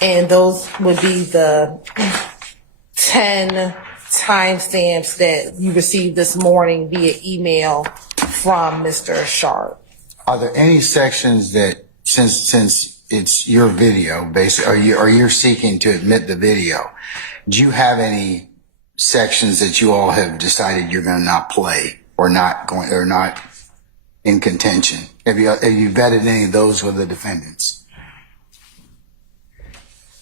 And those would be the 10 timestamps that you received this morning via email from Mr. Sharp. Are there any sections that, since it's your video, basically, or you're seeking to admit the video, do you have any sections that you all have decided you're going to not play or not in contention? Have you vetted any of those with the defendants?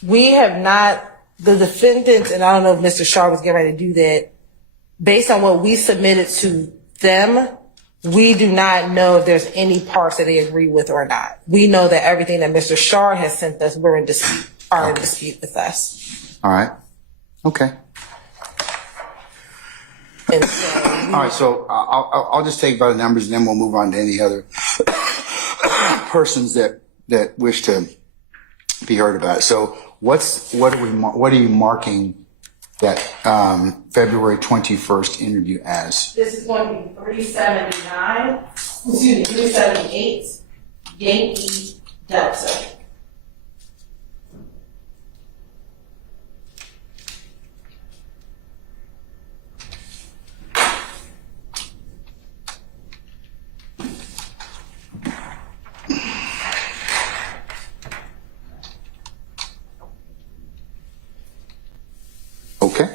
We have not, the defendants, and I don't know if Mr. Sharp is getting ready to do that, based on what we submitted to them, we do not know if there's any parts that they agree with or not. We know that everything that Mr. Sharp has sent us, we're in dispute, in dispute with us. All right. Okay. And so, all right. So I'll just take by the numbers, and then we'll move on to any other persons that wish to be heard about. So what are you marking that February 21st interview as? This is going to be 378 Yankee Delta. Okay.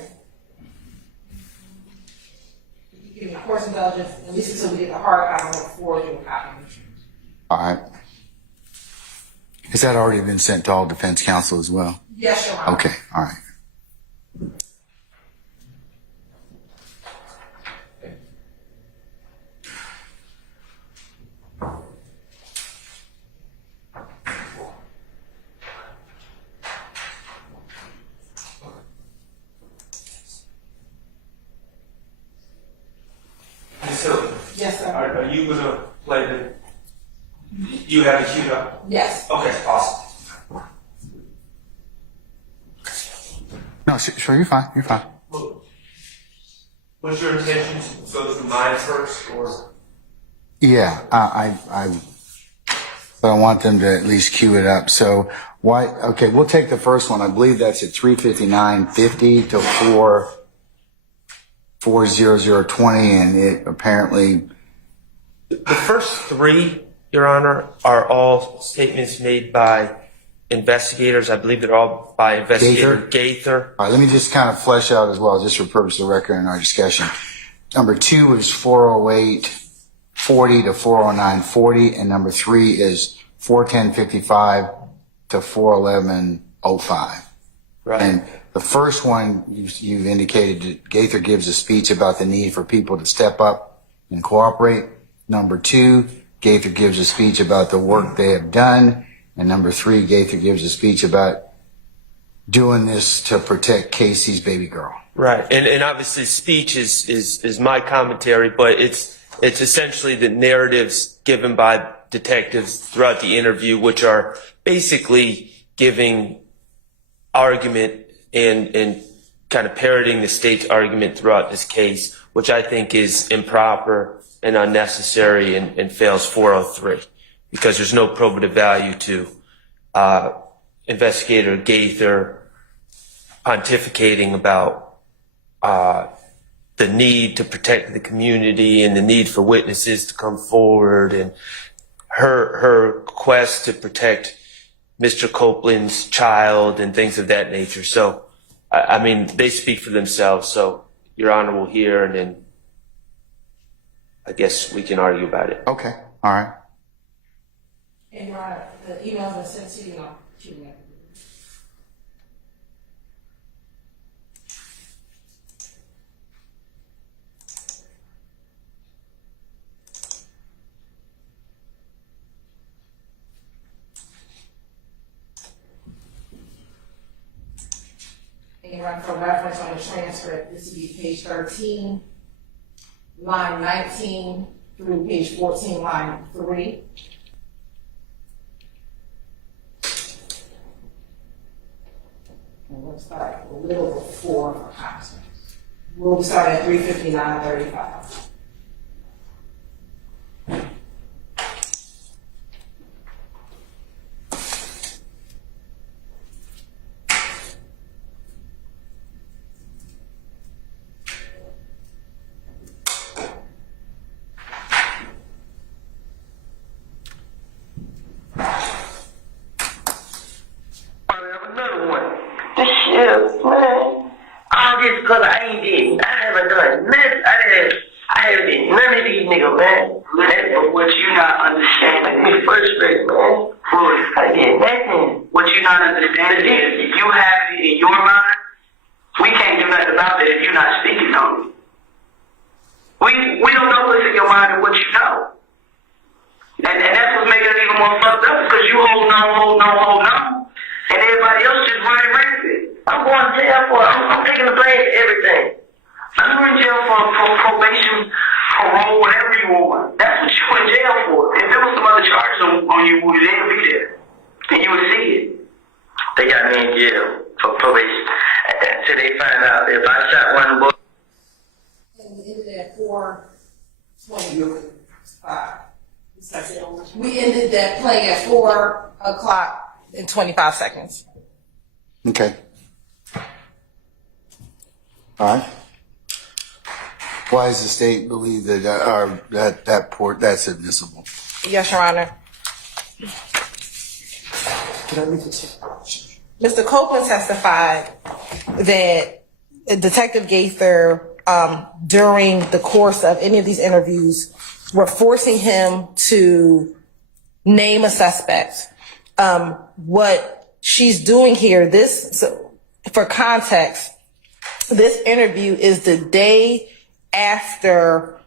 Give me a course indulgence, at least until we get the hard copy or forward you a copy. All right. Has that already been sent to all defense counsel as well? Yes, Your Honor. Okay. All right. So, Yes, sir. are you going to play the... You have it queued up? Yes. Okay, awesome. No, sure, you're fine. You're fine. What's your intention? So through mine first, or? Yeah, I want them to at least cue it up. So why? Okay, we'll take the first one. I believe that's at 3:59:50 to 4:00:20, and it apparently. The first three, Your Honor, are all statements made by investigators. I believe they're all by investigator Gaither. All right, let me just kind of flesh out as well, just for purpose of the record in our discussion. Number 2 is 4:08:40 to 4:09:40, and number 3 is 4:10:55 to 4:11:05. Right. And the first one, you've indicated that Gaither gives a speech about the need for people to step up and cooperate. Number 2, Gaither gives a speech about the work they have done. And number 3, Gaither gives a speech about doing this to protect Casey's baby girl. Right. And obviously speech is my commentary, but it's essentially the narratives given by detectives throughout the interview, which are basically giving argument and kind of parroting the state's argument throughout this case, which I think is improper and unnecessary and fails 403 because there's no probative value to investigator Gaither pontificating about the need to protect the community and the need for witnesses to come forward and her quest to protect Mr. Copeland's child and things of that nature. So, I mean, they speak for themselves. So, Your Honor will hear, and then I guess we can argue about it. Okay. All right. And Your Honor, the emails are sent to you now. And for reference on the transcript, this would be page 13, line 19 through page 14, line 3. And we'll start a little before our conference. We'll start at 3:59:35. understand it is. If you have it in your mind, we can't do nothing about that if you're not speaking on it. We don't know what's in your mind and what you know. And that's what's making it even more fucked up, because you holding on, and everybody else just running rampant. I'm going to jail for, I'm taking the blame for everything. I'm going to jail for probation, parole, whatever you want. That's what you in jail for. If there was some other charges on you, they'd be there. And you would see it. They got me in jail for probation. Until they find out if I shot one boy. And we ended at 4:25. We ended that play at 4 o'clock and 25 seconds. Okay. All right. Why does the state believe that that's admissible? Yes, Your Honor. Mr. Copeland testified that Detective Gaither, during the course of any of these interviews, were forcing him to name a suspect. What she's doing here, so for context, this interview is the day after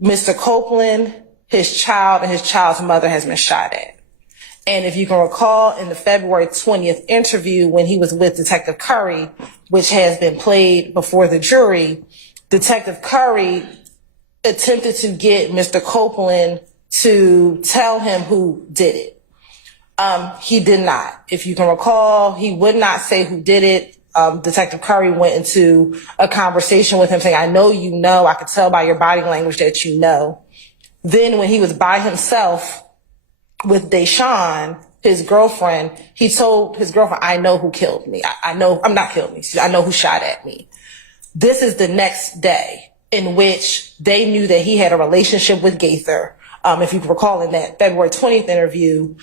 Mr. Copeland, his child, and his child's mother has been shot at. And if you can recall, in the February 20th interview when he was with Detective Curry, which has been played before the jury, Detective Curry attempted to get Mr. Copeland to tell him who did it. He did not. If you can recall, he would not say who did it. Detective Curry went into a conversation with him saying, I know you know, I could tell by your body language that you know. Then when he was by himself with Deshawn, his girlfriend, he told his girlfriend, I know who killed me. I know, I'm not killed me. I know who shot at me. This is the next day in which they knew that he had a relationship with Gaither. If you can recall, in that February 20th interview,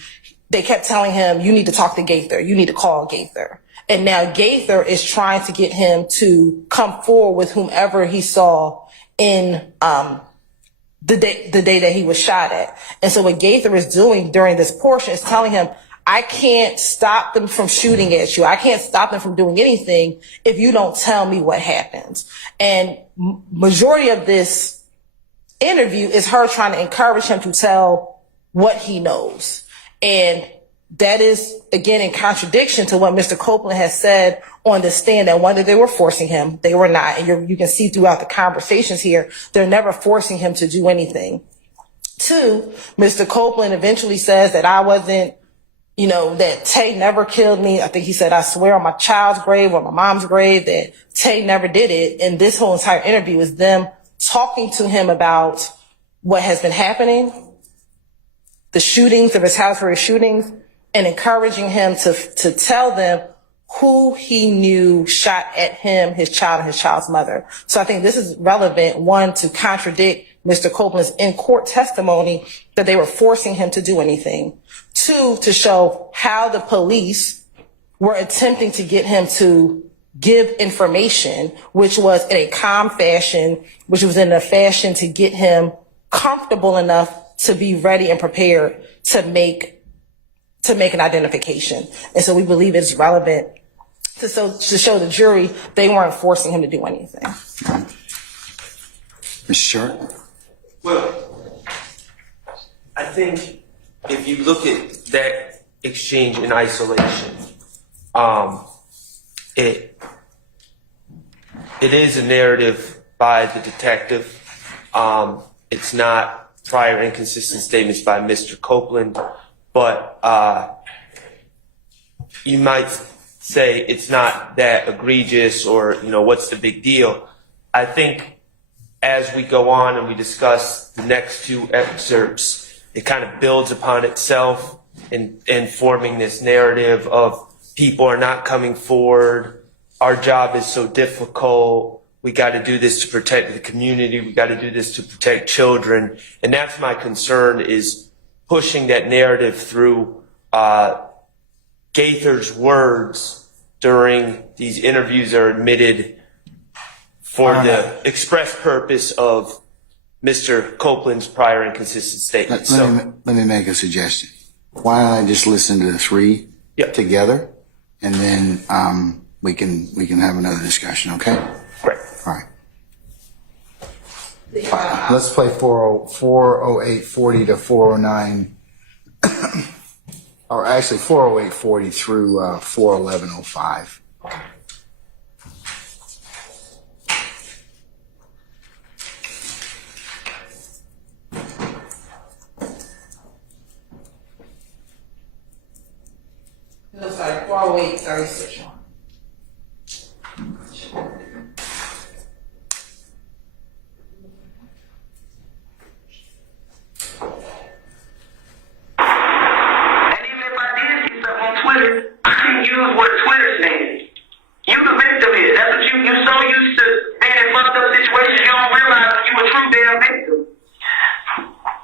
they kept telling him, you need to talk to Gaither. You need to call Gaither. And now Gaither is trying to get him to come forward with whomever he saw in the day that he was shot at. And so what Gaither is doing during this portion is telling him, I can't stop them from shooting at you. I can't stop them from doing anything if you don't tell me what happens. And majority of this interview is her trying to encourage him to tell what he knows. And that is, again, in contradiction to what Mr. Copeland has said on the stand, that one, that they were forcing him. They were not. And you can see throughout the conversations here, they're never forcing him to do anything. Two, Mr. Copeland eventually says that I wasn't, that Tay never killed me. I think he said, I swear on my child's grave or my mom's grave that Tay never did it. And this whole entire interview is them talking to him about what has been happening, the shootings of his house for his shootings, and encouraging him to tell them who he knew shot at him, his child, and his child's mother. So I think this is relevant, one, to contradict Mr. Copeland's in-court testimony that they were forcing him to do anything. Two, to show how the police were attempting to get him to give information, which was in a calm fashion, which was in a fashion to get him comfortable enough to be ready and prepared to make an identification. And so we believe it's relevant to show the jury they weren't forcing him to do anything. Mr. Short? Well, I think if you look at that exchange in isolation, it is a narrative by the detective. It's not prior inconsistent statements by Mr. Copeland, but you might say it's not that egregious or, what's the big deal? I think as we go on and we discuss the next two excerpts, it kind of builds upon itself in forming this narrative of people are not coming forward. Our job is so difficult. We got to do this to protect the community. We got to do this to protect children. And that's my concern, is pushing that narrative through Gaither's words during these interviews are admitted for the express purpose of Mr. Copeland's prior inconsistent statements. Let me make a suggestion. Why don't I just listen to the three together? and then we can have another discussion. Okay. Right. All right. Let's play 40840 to 409, or actually 40840 through 41105. It looks like 40836. And even if I did see something on Twitter, I can use what Twitter says. You the victim here. That's what you so used to being in fucked up situations, you don't realize you a true damn victim.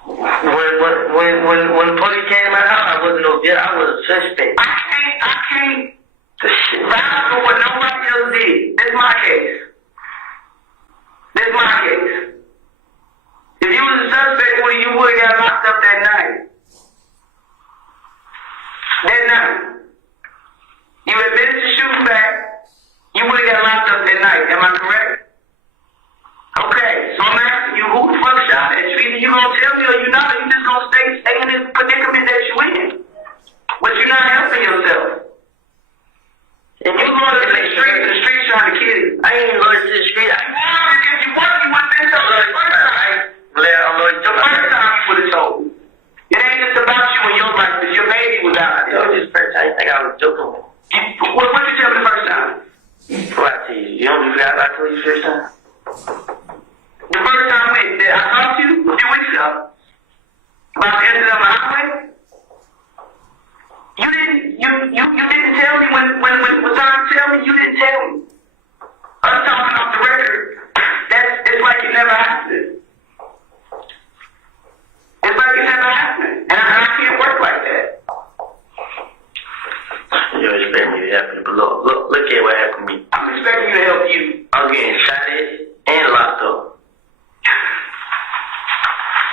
When the police came to my house, I wasn't no I was a suspect. I can't vouch for what nobody else did. This is my case. This is my case. If you was a suspect, you would have got locked up that night. That night. You admitted to shooting back, you would have got locked up that night. Am I correct? Okay, so I'm asking you, who the fuck shot at you? Either you gonna tell me or you not, or you just gonna stay in this predicament that you in. But you're not helping yourself. And you going to the street trying to kill you. I ain't even going to the street. If you want, you would have been told. The first time you would have told me. It ain't just about you and your life, because your baby was out there. It was just the first time. You think I was joking? What did you tell me the first time? What I tell you? You don't believe I told you the first time? The first time when I talked to you a few weeks ago about the incident on the highway, you didn't tell me when it was time to tell me. You didn't tell me. Us talking off the record, it's like it never happened. It's like it never happened, and I can't work like that. You expect me to help you, but look at what happened to me. I'm expecting you to help you. I'm getting shot at and locked up.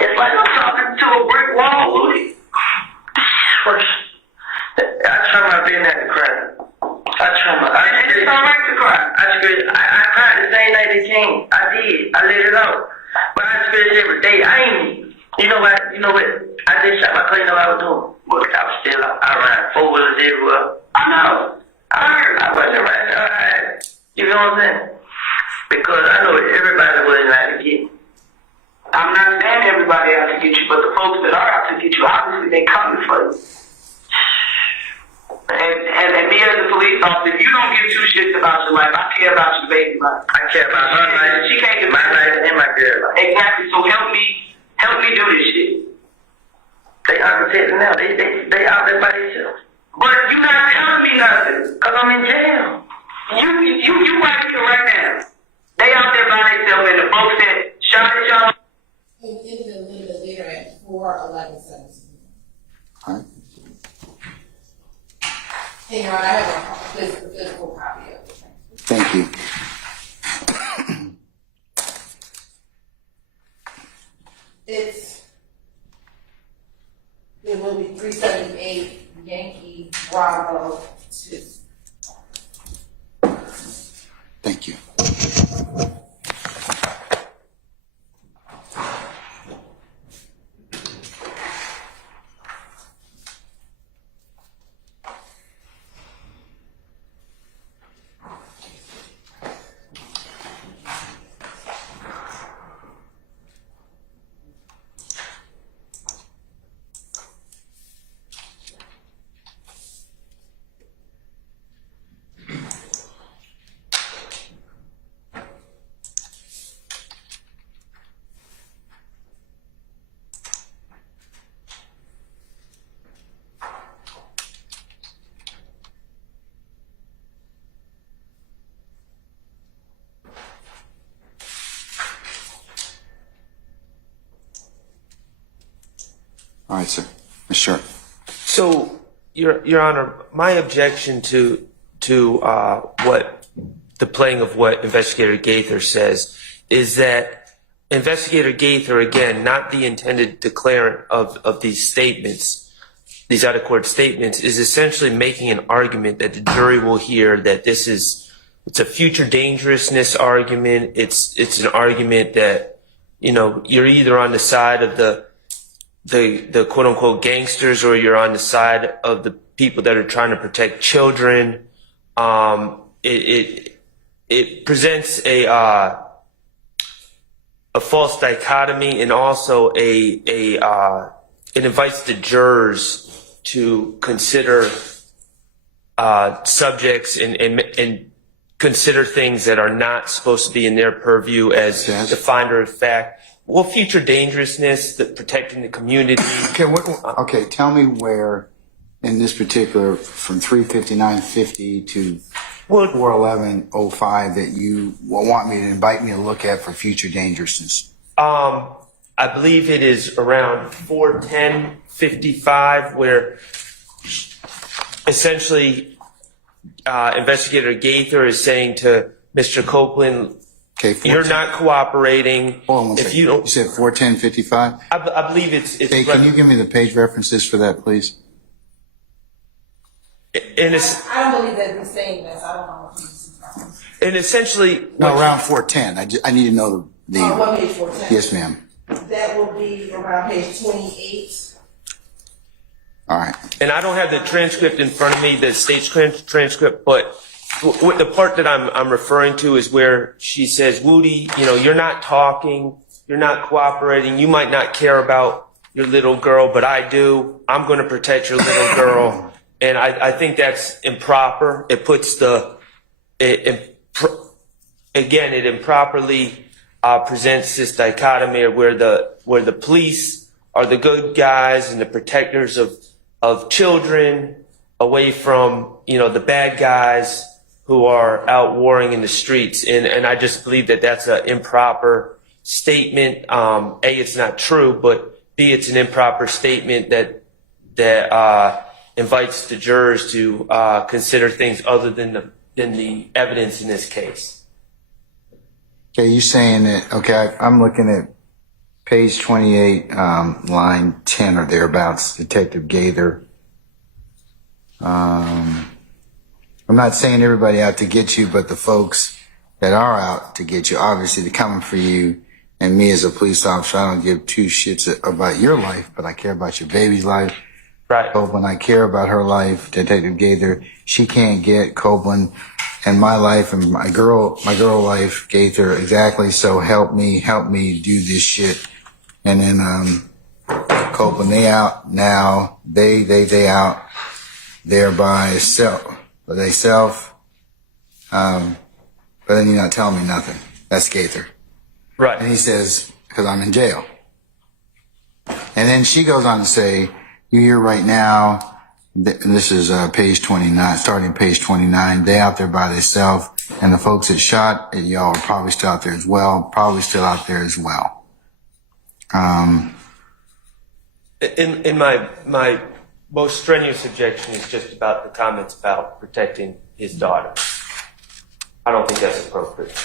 It's like I'm talking to a brick wall, Louis. I try my best not to cry. It's alright to cry. I cried the same night they came. I did. I let it out. But I scratch every day. You know what? I just shot my car. You know what I was doing? But I was still out. I ran 4-wheelers everywhere. I know. I heard. I wasn't riding. All right. You know what I'm saying? Because I know everybody wasn't out to get me. I'm not saying everybody out to get you, but the folks that are out to get you, obviously they coming for you. And me as a police officer, you don't give two shits about your life. I care about your baby life. I care about her life. She can't get my life and my girl life. Exactly. So help me do this shit. They unprotected now. They out there by themselves. But you not telling me nothing, cause I'm in jail. You right here right now. They out there by themselves, and the folks that shot at y'all. It ended a little bit later at 41117. All right. Hey, Ron, I have a physical copy of it. Thank you. It will be 378 Yankee Bravo 2. Thank you. All right, sir. Ms. Sharp. So, Your Honor, my objection to what the playing of what Investigator Gaither says is that Investigator Gaither, again, not the intended declarant of these statements, these out of court statements is essentially making an argument that the jury will hear that it's a future dangerousness argument. It's an argument that, you're either on the side of the quote unquote gangsters or you're on the side of the people that are trying to protect children. It presents a false dichotomy, and also it invites the jurors to consider subjects and consider things that are not supposed to be in their purview as the finder of fact. Well, future dangerousness, protecting the community. Okay, tell me where in this particular, from 359.50 to 411.05 that you want me to invite me to look at for future dangerousness. I believe it is around 410.55 where essentially Investigator Gaither is saying to Mr. Copeland, you're not cooperating. Hold on one if second. you don't, You said 410.55? I believe it's Hey, can you give me the page references for that, please? And it's, I don't believe that he's saying this. I don't know what he's saying. and essentially No, around 410. I need to know the What page 410? Yes, ma'am. That will be around page 28. All right. and I don't have the transcript in front of me, the stage transcript, but what the part that I'm referring to is where she says, Woody, you're not talking, you're not cooperating, you might not care about your little girl, but I do. I'm going to protect your little girl. And I think that's improper. It puts it improperly presents this dichotomy where the police are the good guys and the protectors of children away from, the bad guys who are out warring in the streets. And I just believe that that's an improper statement. A, it's not true, but B, it's an improper statement that invites the jurors to consider things other than the evidence in this case. Okay, you saying that, okay, I'm looking at page 28, line 10 or thereabouts, Detective Gaither. I'm not saying everybody out to get you, but the folks that are out to get you, obviously they're coming for you. And me as a police officer, I don't give two shits about your life, but I care about your baby's life. Right. Copeland, I care about her life. Detective Gaither, she can't get Copeland and my life and my girl life, Gaither, exactly. So help me do this shit. And then, Copeland, they out now. They out there by self. But then you're not telling me nothing. That's Gaither. Right. And he says, because I'm in jail. And then she goes on to say, you hear right now, this is page 29, starting page 29, they out there by themselves, and the folks that shot at y'all are probably still out there as well, In my most strenuous objection is just about the comments about protecting his daughter. I don't think that's appropriate.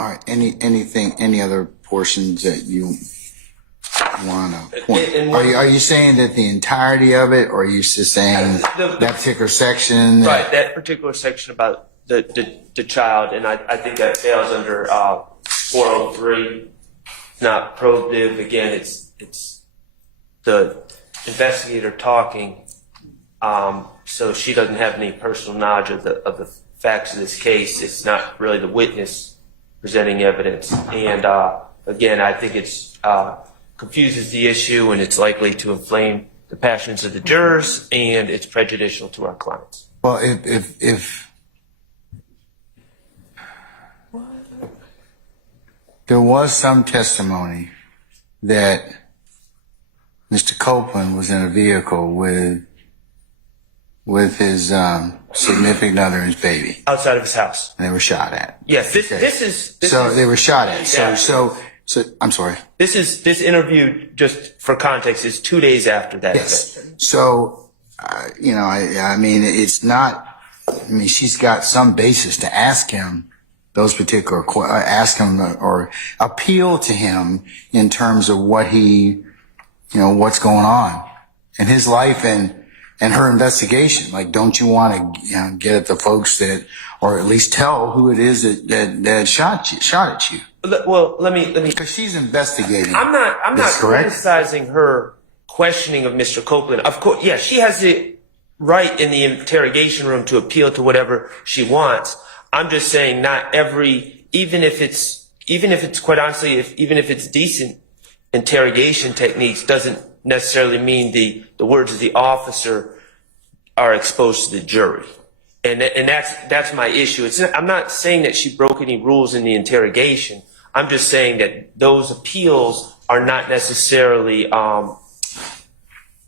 All right. Any other portions that you want to point? Are you saying that the entirety of it, or are you just saying that particular section? Right, that particular section about the child, and I think that fails under 403. not probative. Again, it's the investigator talking, so she doesn't have any personal knowledge of the facts of this case. It's not really the witness presenting evidence. And again, I think it's confuses the issue, and it's likely to inflame the passions of the jurors, and it's prejudicial to our clients. Well, if there was some testimony that Mr. Copeland was in a vehicle with his significant other and his baby, Outside of his house. and they were shot at. Yes, this is They were shot at. Yeah. So I'm sorry. This interview, just for context, is 2 days after that Yes. event. So, I mean, it's not. I mean, she's got some basis to ask him those particular ask him or appeal to him in terms of what what's going on in his life and her investigation. Like, don't you want to get at the folks that, or at least tell who it is that shot at you? Well, let me. Because she's investigating. I'm not correct? criticizing her questioning of Mr. Copeland. Of course, yeah, she has the right in the interrogation room to appeal to whatever she wants. I'm just saying not every, even if it's quite honestly, even if it's decent interrogation techniques, doesn't necessarily mean the words of the officer are exposed to the jury. And that's my issue. I'm not saying that she broke any rules in the interrogation. I'm just saying that those appeals are not necessarily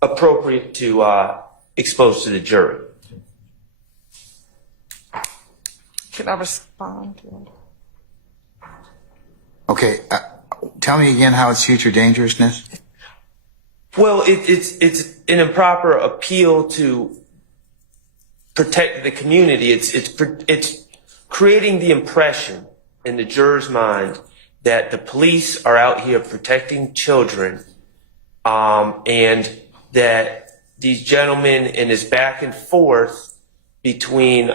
appropriate to expose to the jury. Can I respond? Okay. Tell me again how it's future dangerousness. Well, it's an improper appeal to protect the community. It's creating the impression in the juror's mind that the police are out here protecting children, and that these gentlemen, in this back and forth between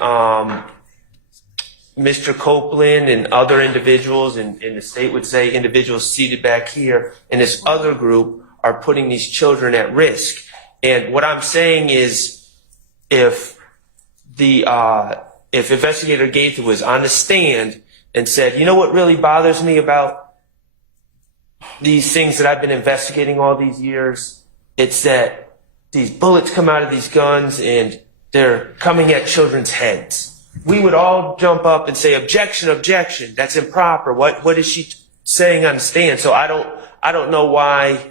Mr. Copeland and other individuals, and the state would say individuals seated back here, and this other group are putting these children at risk. And what I'm saying is, if Investigator Gaither was on the stand and said, you know what really bothers me about these things that I've been investigating all these years, it's that these bullets come out of these guns and they're coming at children's heads. We would all jump up and say, objection, objection, that's improper. What is she saying on the stand? So I don't know why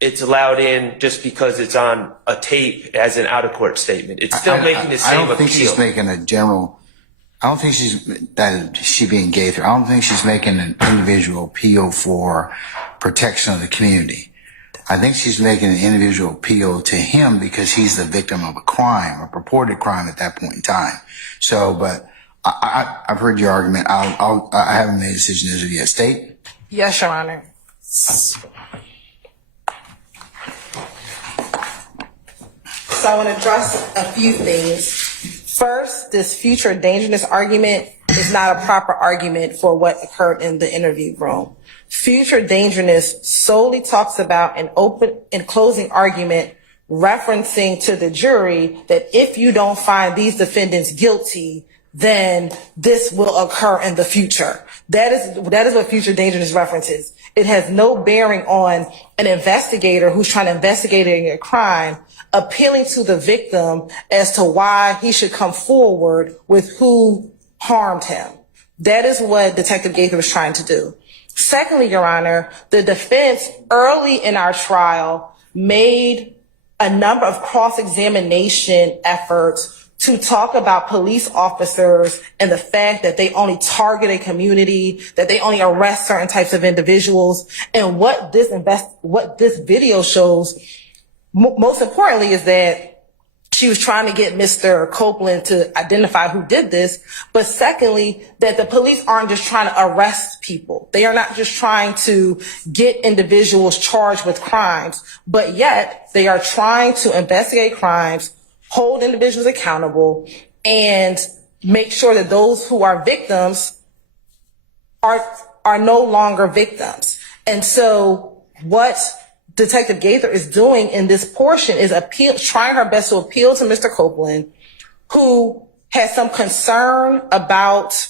it's allowed in just because it's on a tape as an out-of-court statement. It's still making the same appeal. I don't think she's making a general. I don't think she being Gaither. I don't think she's making an individual appeal for protection of the community. I think she's making an individual appeal to him because he's the victim of a crime, a purported crime at that point in time. So, but I've heard your argument. I haven't made a decision as of yet. State? Yes, Your Honor. So I want to address a few things. First, this future dangerousness argument is not a proper argument for what occurred in the interview room. Future dangerousness solely talks about an open and closing argument referencing to the jury that if you don't find these defendants guilty, then this will occur in the future. That is what future dangerousness references. It has no bearing on an investigator who's trying to investigate a crime appealing to the victim as to why he should come forward with who harmed him. That is what Detective Gaither was trying to do. Secondly, Your Honor, the defense early in our trial made a number of cross-examination efforts to talk about police officers and the fact that they only target a community, that they only arrest certain types of individuals. And what this video shows, most importantly, is that she was trying to get Mr. Copeland to identify who did this. But secondly, that the police aren't just trying to arrest people. They are not just trying to get individuals charged with crimes, but yet they are trying to investigate crimes, hold individuals accountable, and make sure that those who are victims are no longer victims. And so what Detective Gaither is doing in this portion is trying her best to appeal to Mr. Copeland, who has some concern about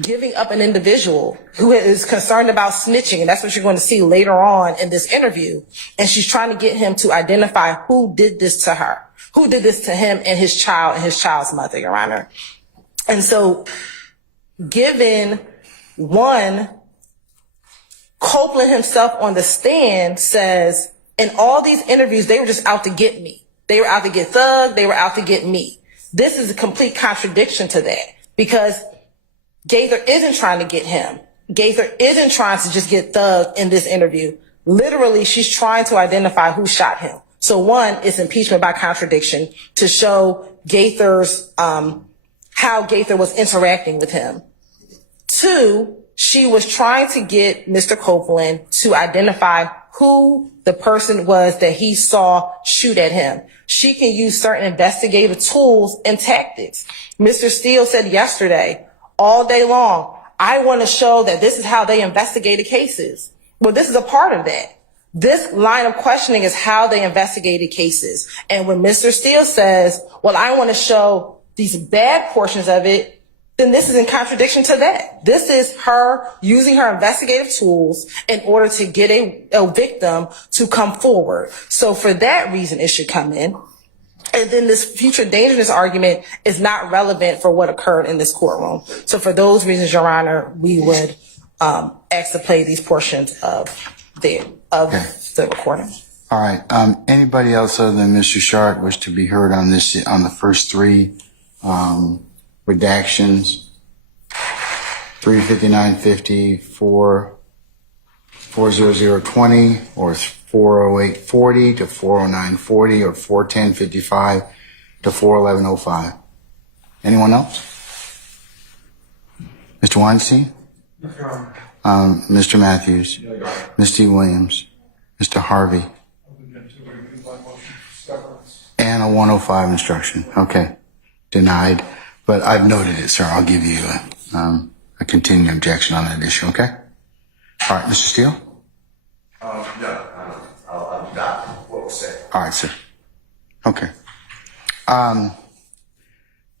giving up an individual, who is concerned about snitching. And that's what you're going to see later on in this interview. And she's trying to get him to identify who did this to her, who did this to him and his child's mother, Your Honor. And so given one, Copeland himself on the stand says, in all these interviews, they were just out to get me. They were out to get Thug. They were out to get me. This is a complete contradiction to that, because Gaither isn't trying to get him. Gaither isn't trying to just get Thug in this interview. Literally, she's trying to identify who shot him. So one, it's impeachment by contradiction to show Gaither's, how Gaither was interacting with him. Two, she was trying to get Mr. Copeland to identify who the person was that he saw shoot at him. She can use certain investigative tools and tactics. Mr. Steele said yesterday, all day long, I want to show that this is how they investigated cases. Well, this is a part of that. This line of questioning is how they investigated cases. And when Mr. Steele says, well, I want to show these bad portions of it, then this is in contradiction to that. This is her using her investigative tools in order to get a victim to come forward. So for that reason, it should come in. And then this future dangerousness argument is not relevant for what occurred in this courtroom. So for those reasons, Your Honor, we would ask to play these portions of the recording. All right. Anybody else other than Mr. Sharp wish to be heard on the first three redactions? 35950, 40020, or 40840 to 40940, or 41055 to 41105. Anyone else? Mr. Weinstein? Mr. Matthews? Ms. T. Williams? Mr. Harvey? And a 105 instruction. Okay. Denied. But I've noted it, sir. I'll give you a continuing objection on that issue, okay? All right, Mr. Steele? No, I'm not what was said. All right, sir. Okay.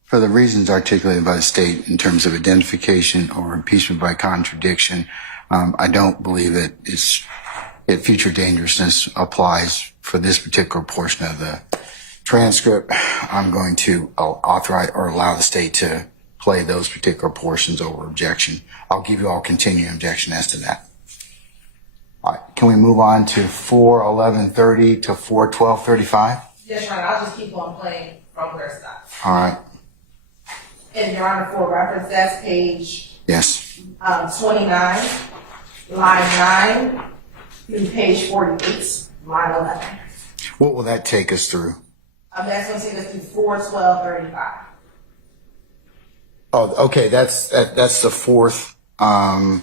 For the reasons articulated by the state in terms of identification or impeachment by contradiction, I don't believe that future dangerousness applies for this particular portion of the transcript. I'm going to authorize or allow the state to play those particular portions over objection. I'll give you all continuing objection as to that. All right. Can we move on to 41130 to 41235? Yes, Your Honor. I'll just keep on playing from where it stops. All right. And Your Honor, for reference, that's page Yes. 29, line 9, through page 48, line 11. What will that take us through? That's going to take us through 41235. Oh, okay. That's the fourth area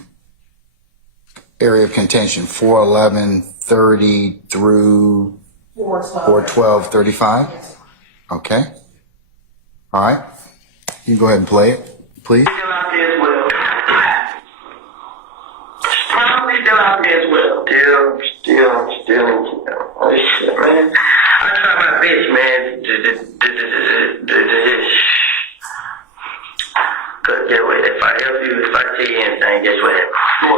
of contention. 41130 through 41235. Yes. Okay. All right. You can go ahead and play it, please. Still out there as well. Probably still out there as well. Still. Oh shit, man. I try my best, man. Cause guess what? If I help you, if I tell you anything, guess what?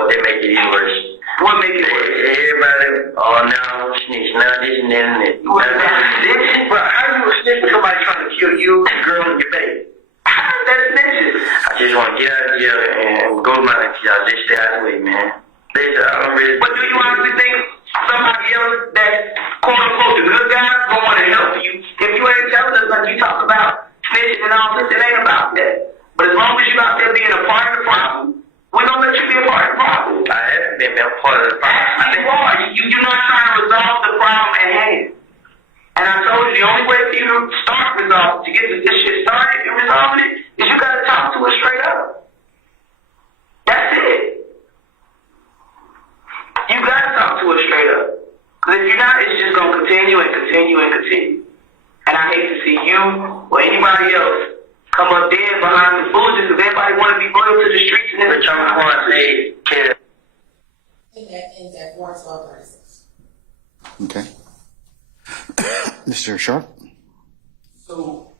They make it even worse. What makes it worse? Everybody, oh no, snitch, now this and that and that. Bro, how you a snitch for somebody trying to kill you, girl, and your baby? That's snitches. I just want to get out of jail and go to my next job. Just stay out of the way, man. I don't really. But do you honestly think somebody else that quote unquote the good guy gonna want to help you? If you ain't telling us like you talk about snitching and all this, it ain't about that. But as long as you out there being a part of the problem, we're gonna let you be a part of the problem. I haven't been a part of the problem. I think you are. You're not trying to resolve the problem at hand. And I told you the only way for you to start resolving, to get this shit started and resolving it, is you gotta talk to us straight up. That's it. You gotta talk to us straight up. Because if you're not, it's just gonna continue and continue and continue. And I hate to see you or anybody else come up dead behind the foolishness because everybody want to be loyal to the streets and everything. And that ends at 4:12:36. Okay. Mr. Sharp? So,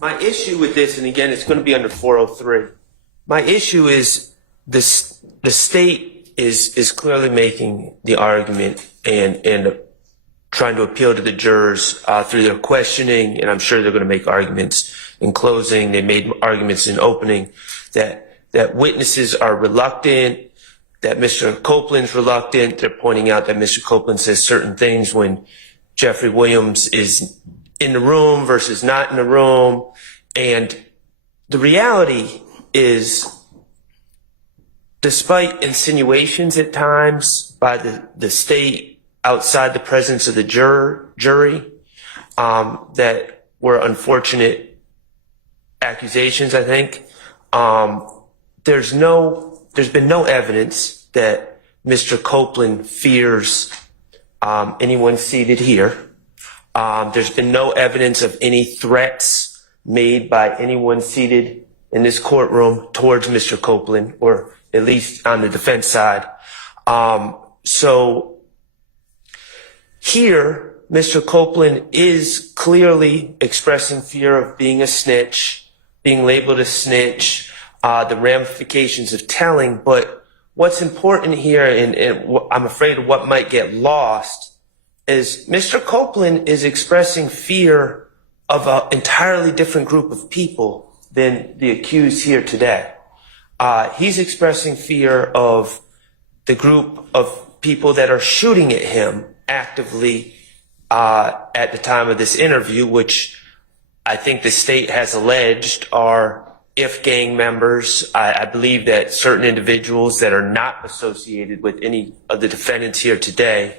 my issue with this, and again, it's going to be under 403. My issue is the state is clearly making the argument and trying to appeal to the jurors through their questioning, and I'm sure they're going to make arguments in closing. They made arguments in opening that witnesses are reluctant, that Mr. Copeland's reluctant. They're pointing out that Mr. Copeland says certain things when Jeffrey Williams is in the room versus not in the room. And the reality is, despite insinuations at times by the state outside the presence of the jury, that were unfortunate accusations, I think, there's been no evidence that Mr. Copeland fears anyone seated here. There's been no evidence of any threats made by anyone seated in this courtroom towards Mr. Copeland, or at least on the defense side. So here, Mr. Copeland is clearly expressing fear of being a snitch, being labeled a snitch, the ramifications of telling. But what's important here, and I'm afraid of what might get lost, is Mr. Copeland is expressing fear of an entirely different group of people than the accused here today. He's expressing fear of the group of people that are shooting at him actively at the time of this interview, which I think the state has alleged are IF gang members. I believe that certain individuals that are not associated with any of the defendants here today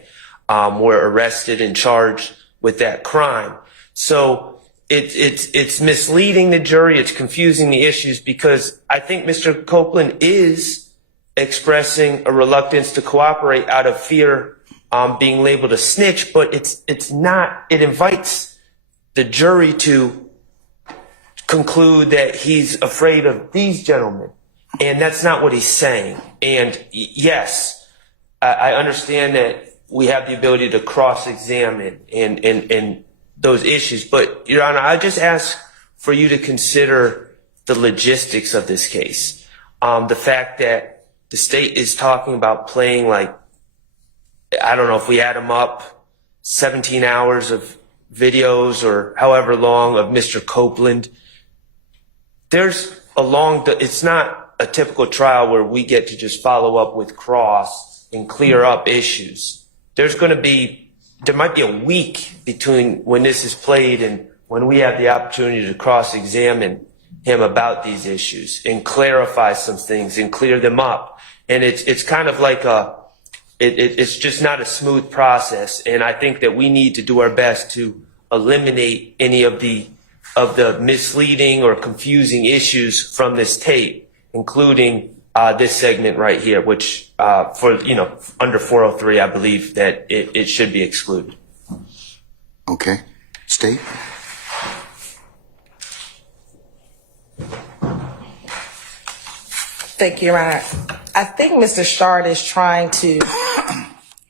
were arrested and charged with that crime. So it's misleading the jury. It's confusing the issues, because I think Mr. Copeland is expressing a reluctance to cooperate out of fear being labeled a snitch, but it's not. It invites the jury to conclude that he's afraid of these gentlemen, and that's not what he's saying. And yes, I understand that we have the ability to cross-examine and those issues, but Your Honor, I just ask for you to consider the logistics of this case. The fact that the state is talking about playing, like, I don't know if we add them up, 17 hours of videos or however long of Mr. Copeland. It's not a typical trial where we get to just follow up with cross and clear up issues. There might be a week between when this is played and when we have the opportunity to cross-examine him about these issues and clarify some things and clear them up. And it's kind of like it's just not a smooth process. And I think that we need to do our best to eliminate any of the misleading or confusing issues from this tape, including this segment right here, which under 403, I believe that it should be excluded. Okay. State? Thank you, Your Honor. I think Mr. Shard is trying to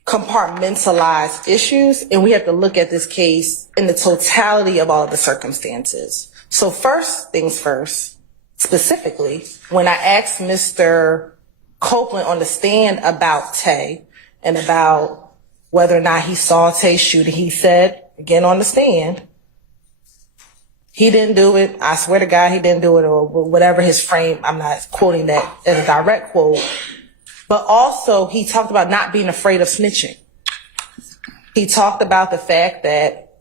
compartmentalize issues, and we have to look at this case in the totality of all of the circumstances. So first things first, specifically, when I asked Mr. Copeland on the stand about Tay and about whether or not he saw Tay shooting, he said, again on the stand, he didn't do it. I swear to God, he didn't do it, or whatever his frame. I'm not quoting that as a direct quote. But also, he talked about not being afraid of snitching. He talked about the fact that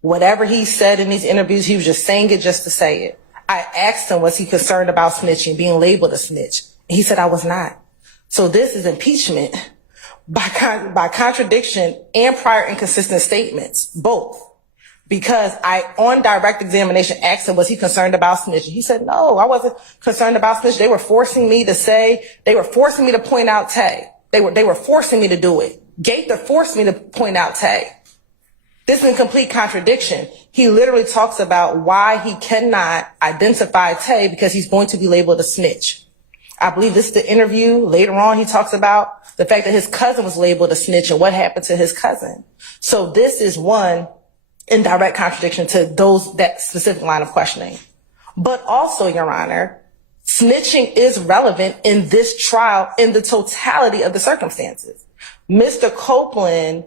whatever he said in these interviews, he was just saying it just to say it. I asked him, was he concerned about snitching, being labeled a snitch? And he said, I was not. So this is impeachment by contradiction and prior inconsistent statements, both. Because I, on direct examination, asked him, was he concerned about snitching? He said, no, I wasn't concerned about snitching. They were forcing me to point out Tay. They were forcing me to do it. Gaither forced me to point out Tay. This is in complete contradiction. He literally talks about why he cannot identify Tay because he's going to be labeled a snitch. I believe this is the interview. Later on, he talks about the fact that his cousin was labeled a snitch and what happened to his cousin. So this is one in direct contradiction to that specific line of questioning. But also, Your Honor, snitching is relevant in this trial in the totality of the circumstances. Mr. Copeland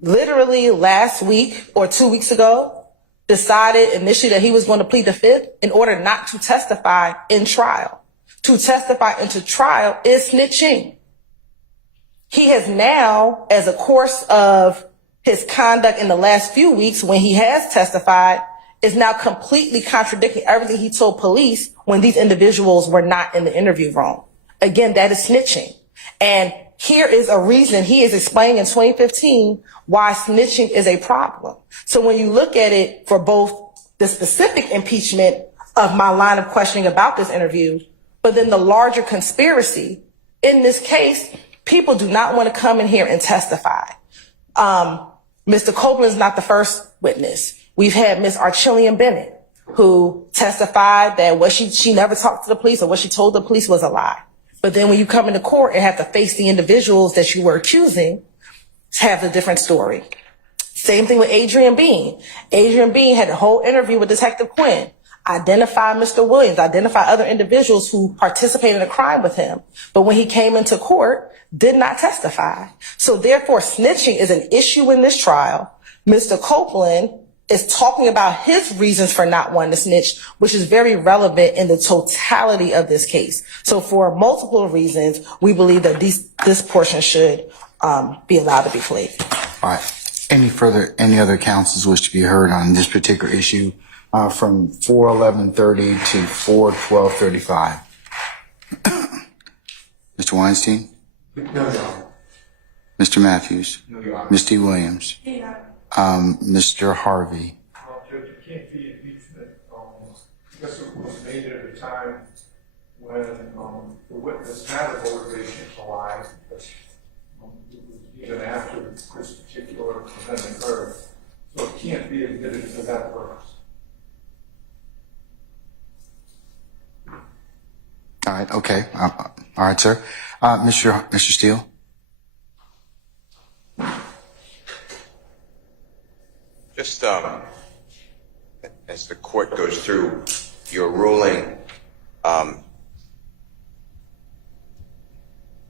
literally last week or 2 weeks ago decided initially that he was going to plead the fifth in order not to testify in trial. To testify into trial is snitching. He has now, as a course of his conduct in the last few weeks when he has testified, is now completely contradicting everything he told police when these individuals were not in the interview room. Again, that is snitching. And here is a reason he is explaining in 2015 why snitching is a problem. So when you look at it for both the specific impeachment of my line of questioning about this interview, but then the larger conspiracy, in this case, people do not want to come in here and testify. Mr. Copeland is not the first witness. We've had Ms. Archillian Bennett, who testified that what she never talked to the police or what she told the police was a lie. But then when you come into court and have to face the individuals that you were accusing, have a different story. Same thing with Adrian Bean. Adrian Bean had a whole interview with Detective Quinn, identified Mr. Williams, identified other individuals who participated in a crime with him. But when he came into court, did not testify. So therefore, snitching is an issue in this trial. Mr. Copeland is talking about his reasons for not wanting to snitch, which is very relevant in the totality of this case. So for multiple reasons, we believe that this portion should be allowed to be played. All right. Any other counsels wish to be heard on this particular issue from 4:11:30 to 4:12:35? Mr. Weinstein? No, Your Honor. Mr. Matthews? No, Your Honor. Ms. D. Williams? Mr. Harvey? Judge, it can't be impeachment. This was made at a time when the witness had a motivation to lie, because it was even after this particular event occurred. So it can't be admitted for that purpose. All right. Okay. All right, sir. Mr. Steele? Just as the court goes through your ruling,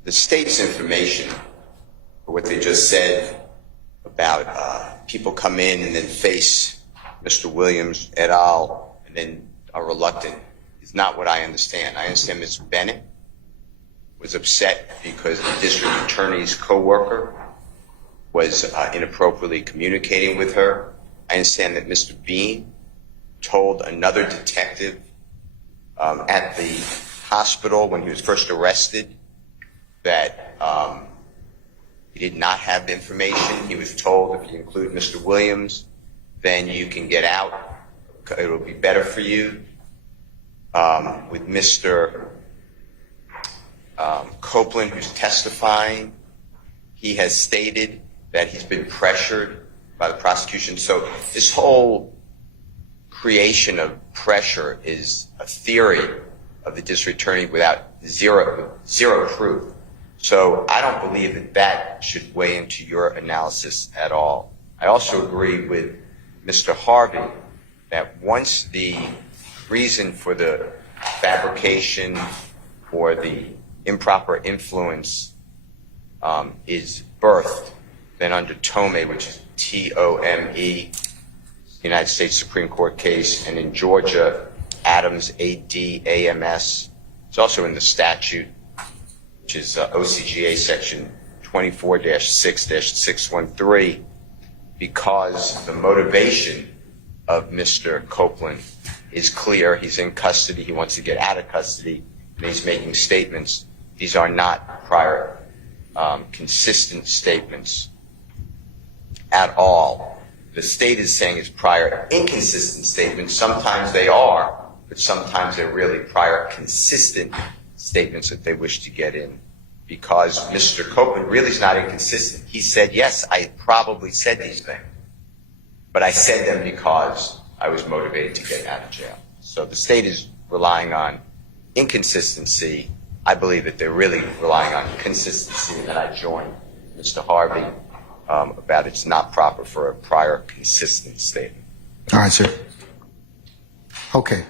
the state's information, or what they just said about people come in and then face Mr. Williams et al. And then are reluctant, is not what I understand. I understand Ms. Bennett was upset because the district attorney's coworker was inappropriately communicating with her. I understand that Mr. Bean told another detective at the hospital when he was first arrested that he did not have information. He was told, if you include Mr. Williams, then you can get out. It will be better for you. With Mr. Copeland, who's testifying, he has stated that he's been pressured by the prosecution. So this whole creation of pressure is a theory of the district attorney without zero proof. So I don't believe that that should weigh into your analysis at all. I also agree with Mr. Harvey that once the reason for the fabrication or the improper influence is birthed, then under Tome, which is T-O-M-E, United States Supreme Court case, and in Georgia, Adams, A-D-A-M-S. It's also in the statute, which is OCGA section 24-6-613, because the motivation of Mr. Copeland is clear. He's in custody. He wants to get out of custody, and he's making statements. These are not prior consistent statements at all. The state is saying it's prior inconsistent statements. Sometimes they are, but sometimes they're really prior consistent statements that they wish to get in, because Mr. Copeland really is not inconsistent. He said, yes, I probably said these things, but I said them because I was motivated to get out of jail. So the state is relying on inconsistency I believe that they're really relying on consistency, and I join Mr. Harvey about it's not proper for a prior consistent statement. All right, sir. Okay.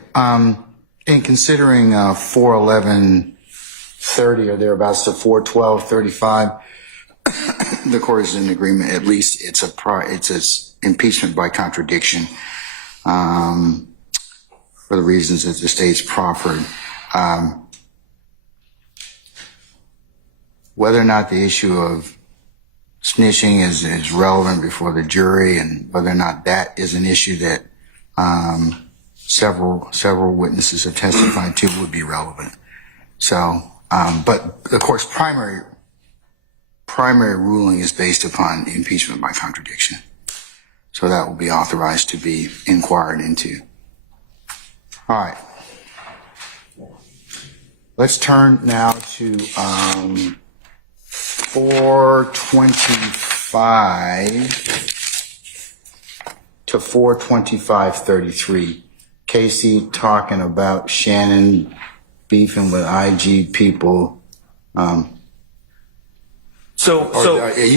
In considering 411:30 or thereabouts to 412:35, the court is in agreement. At least it's a impeachment by contradiction for the reasons that the state's proffered. Whether or not the issue of snitching is relevant before the jury, and whether or not that is an issue that several witnesses have testified to, would be relevant. So, but the court's primary ruling is based upon impeachment by contradiction. So that will be authorized to be inquired into. All right. Let's turn now to 425 to 425:33. Casey talking about Shannon beefing with IG people. You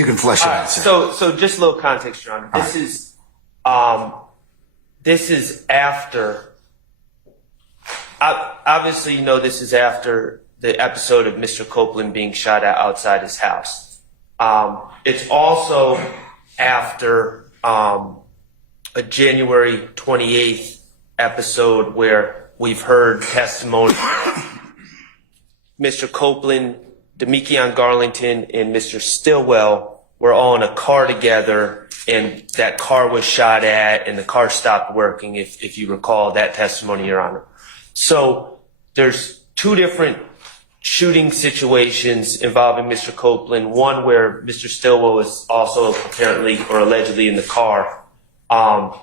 can flesh it out. So just a little context, Your Honor. This is after. Obviously, you know, this is after the episode of Mr. Copeland being shot at outside his house. It's also after a January 28th episode where we've heard testimony. Mr. Copeland, Demikion Garlington, and Mr. Stillwell were all in a car together, and that car was shot at, and the car stopped working, if you recall that testimony, Your Honor. So there's two different shooting situations involving Mr. Copeland, one where Mr. Stillwell was also apparently or allegedly in the car. And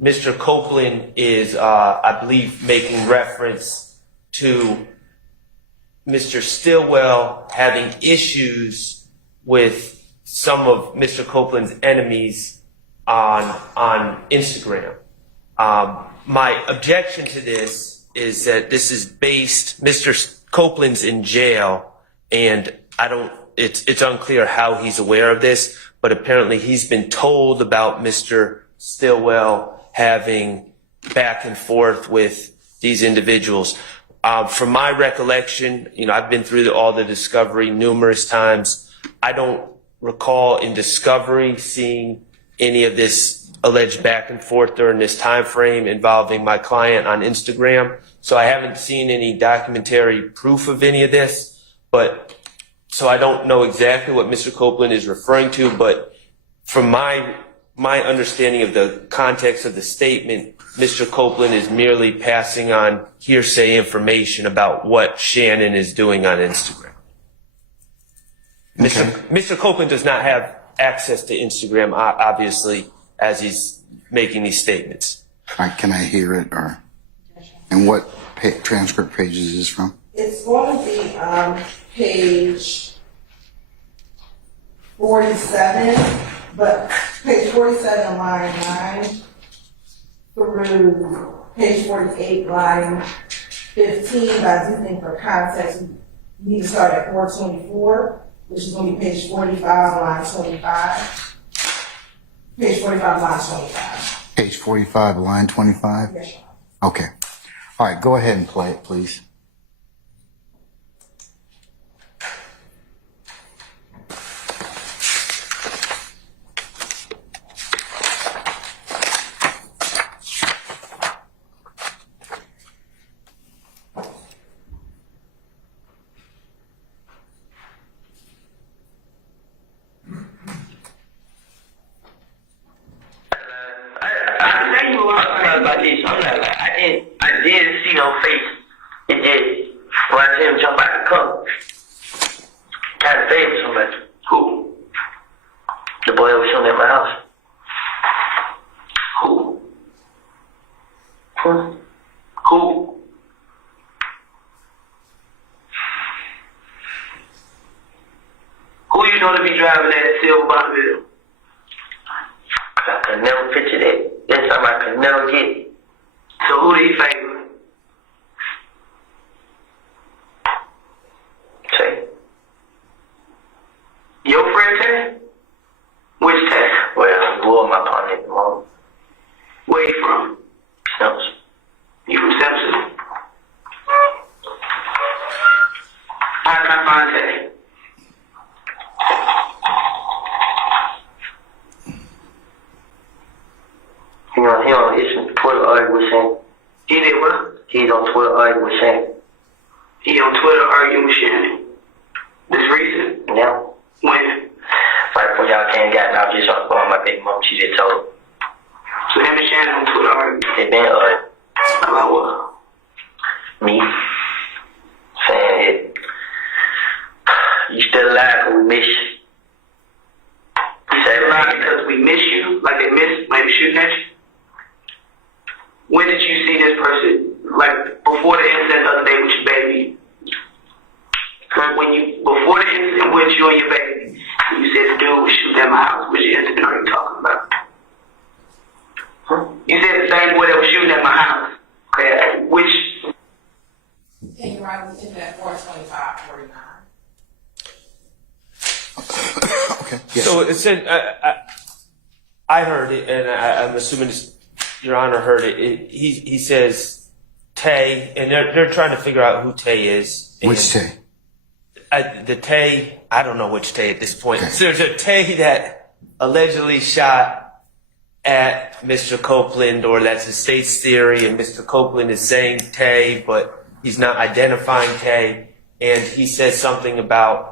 Mr. Copeland is, I believe, making reference to Mr. Stillwell having issues with some of Mr. Copeland's enemies on Instagram. My objection to this is that this is based, Mr. Copeland's in jail, and it's unclear how he's aware of this, but apparently he's been told about Mr. Stillwell having back and forth with these individuals. From my recollection, you know, I've been through all the discovery numerous times. I don't recall in discovery seeing any of this alleged back and forth during this time frame involving my client on Instagram. So I haven't seen any documentary proof of any of this, but so I don't know exactly what Mr. Copeland is referring to, but from my understanding of the context of the statement, Mr. Copeland is merely passing on hearsay information about what Shannon is doing on Instagram. Okay. Mr. Copeland does not have access to Instagram, obviously, as he's making these statements. All right, can I hear it, and what transcript page is this from? It's going to be page 47, but page 47, line 9, through page 48, line 15. But I do think for context, we need to start at 424, which is going to be page 45, line 25. Page 45, line 25. Page 45, line 25? Yes, sir. Okay. All right, go ahead and play it, please. I did see no face. It did. When I see him jump out the car. Kind of favor somebody. Who? The boy that was showing at my house. Who? Who? Who you know to be driving that silver Bonneville? I could never picture that. That's something I could never get. So who do you favor? He on his Twitter arguing with Shannon. He did what? He's on Twitter arguing with Shannon. He on Twitter arguing with Shannon. This recent? Yeah. When? Right before y'all came got out, just on the phone with my baby mom, she just told. So him and Shannon on Twitter arguing. They been about what? Me. Saying it. You still alive because we miss you. You still alive because we miss you? Like they miss maybe shooting at you? When did you see this person? Like before the incident the other day with your baby? Before the incident with you and your baby, you said the dude was shooting at my house. Which incident are you talking about? Huh? You said the same boy that was shooting at my house. Okay, which? And you're right, we did that 425, 49. Okay. Yes. So it said, I heard it, and I'm assuming Your Honor heard it. He says Tay, and they're trying to figure out who Tay is. Which Tay? The Tay, I don't know which Tay at this point. Okay. So there's a Tay that allegedly shot at Mr. Copeland, or that's the state's theory, and Mr. Copeland is saying Tay, but he's not identifying Tay, and he says something about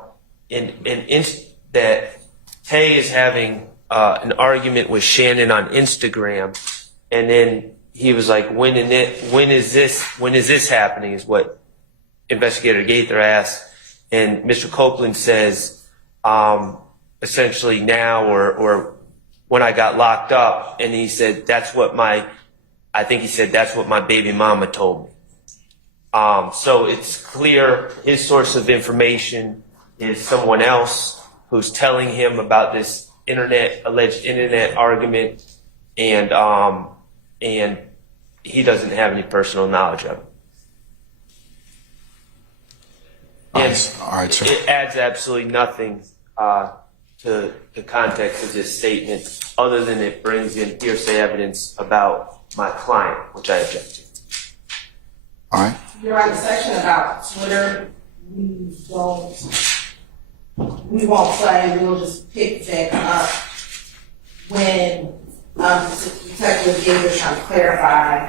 that Tay is having an argument with Shannon on Instagram, and then he was like, when is this happening, is what Investigator Gaither asked. And Mr. Copeland says, essentially now, or when I got locked up, and he said, that's what my baby mama told me. So it's clear his source of information is someone else who's telling him about this alleged internet argument, and he doesn't have any personal knowledge of it. All And right, sir. it adds absolutely nothing to the context of this statement, other than it brings in hearsay evidence about my client, which I object to. All right. You're right, the section about Twitter, we won't play, we'll just pick that up when Detective Gator's trying to clarify,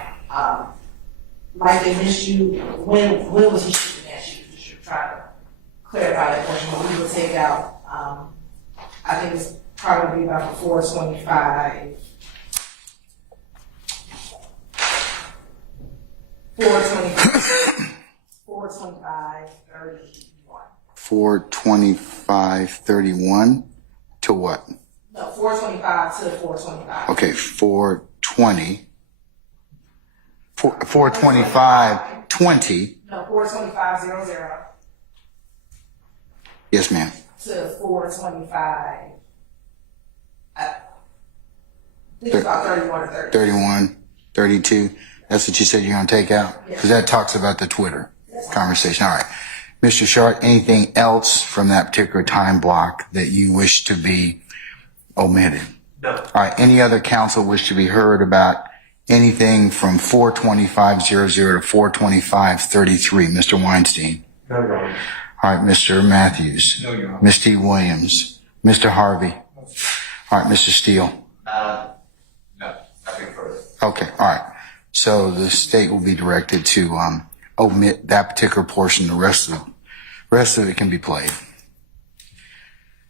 like they missed you, when was he shooting at you? You should try to clarify that portion, but we will take out, I think it's probably about 425. 425, 31. 425.31 to what? No, 425 to 425. Okay, 420. 425.20. No, 425.00 Yes, ma'am. to 425. I think it's about 31 or 30. 31, 32. That's what you said you're going to take out? Because that talks about the Twitter conversation. All right. Mr. Sharp, anything else from that particular time block that you wish to be omitted? No. All right. Any other counsel wish to be heard about anything from 425.00 to 425.33? Mr. Weinstein. No, Your Honor. All right. Mr. Matthews. No, Your Honor. Ms. T. Williams. Mr. Harvey. All right. Mr. Steele. No, nothing further. Okay. All right. So the state will be directed to omit that particular portion. The rest of it can be played.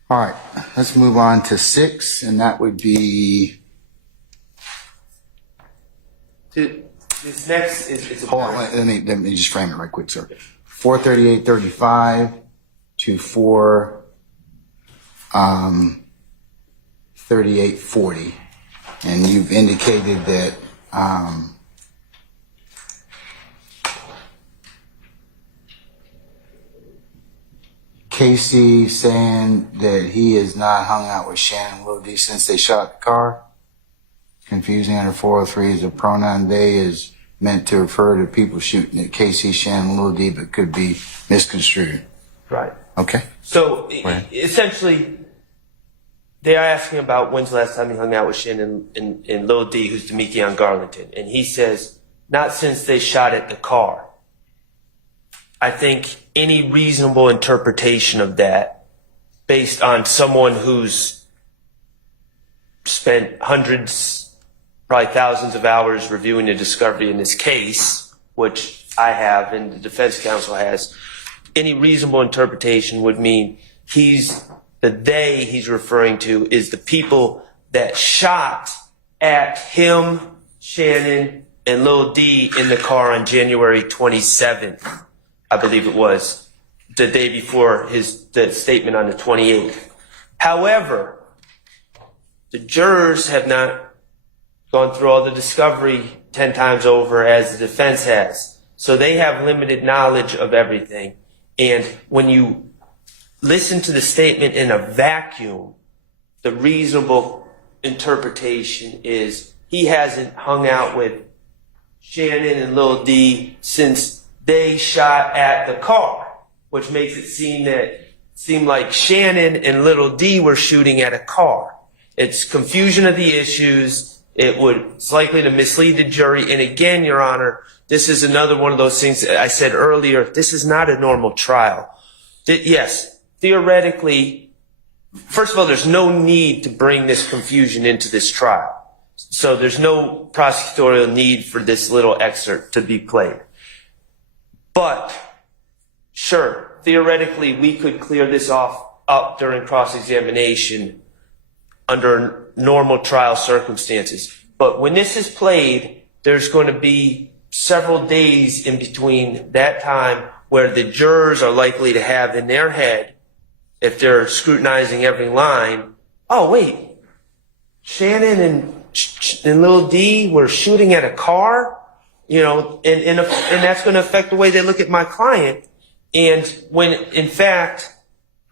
All right. Let's move on to 6, and that would be. This next is Hold on. Let me just frame it right quick, sir. 438.35 to 438.40, and you've indicated that. Casey saying that he has not hung out with Shannon Lodi since they shot the car. Confusing under 403 is a pronoun they is meant to refer to people shooting at Casey, Shannon Lodi, but could be misconstrued. right. Okay. So Right. essentially, they are asking about when's the last time he hung out with Shannon and Lil D, who's Demekion Garlington, and he says not since they shot at the car. I think any reasonable interpretation of that, based on someone who's spent hundreds probably thousands of hours reviewing the discovery in this case, which I have and the defense counsel has, any reasonable interpretation would mean he's referring to is the people that shot at him, Shannon, and Lil D in the car on January 27th, I believe it was, the day before the statement on the 28th. However, the jurors have not gone through all the discovery 10 times over as the defense has. So they have limited knowledge of everything. And when you listen to the statement in a vacuum, the reasonable interpretation is he hasn't hung out with Shannon and Lil D since they shot at the car, which makes it seem like Shannon and Lil D were shooting at a car. It's confusion of the issues. It's likely to mislead the jury. And again, Your Honor, this is another one of those things that I said earlier. This is not a normal trial. Yes, theoretically, first of all, there's no need to bring this confusion into this trial. So there's no prosecutorial need for this little excerpt to be played. But, sure, theoretically, we could clear this up during cross-examination under normal trial circumstances. But when this is played, there's going to be several days in between that time where the jurors are likely to have in their head, if they're scrutinizing every line, oh, wait, Shannon and Lil D were shooting at a car? And that's going to affect the way they look at my client. And when, in fact,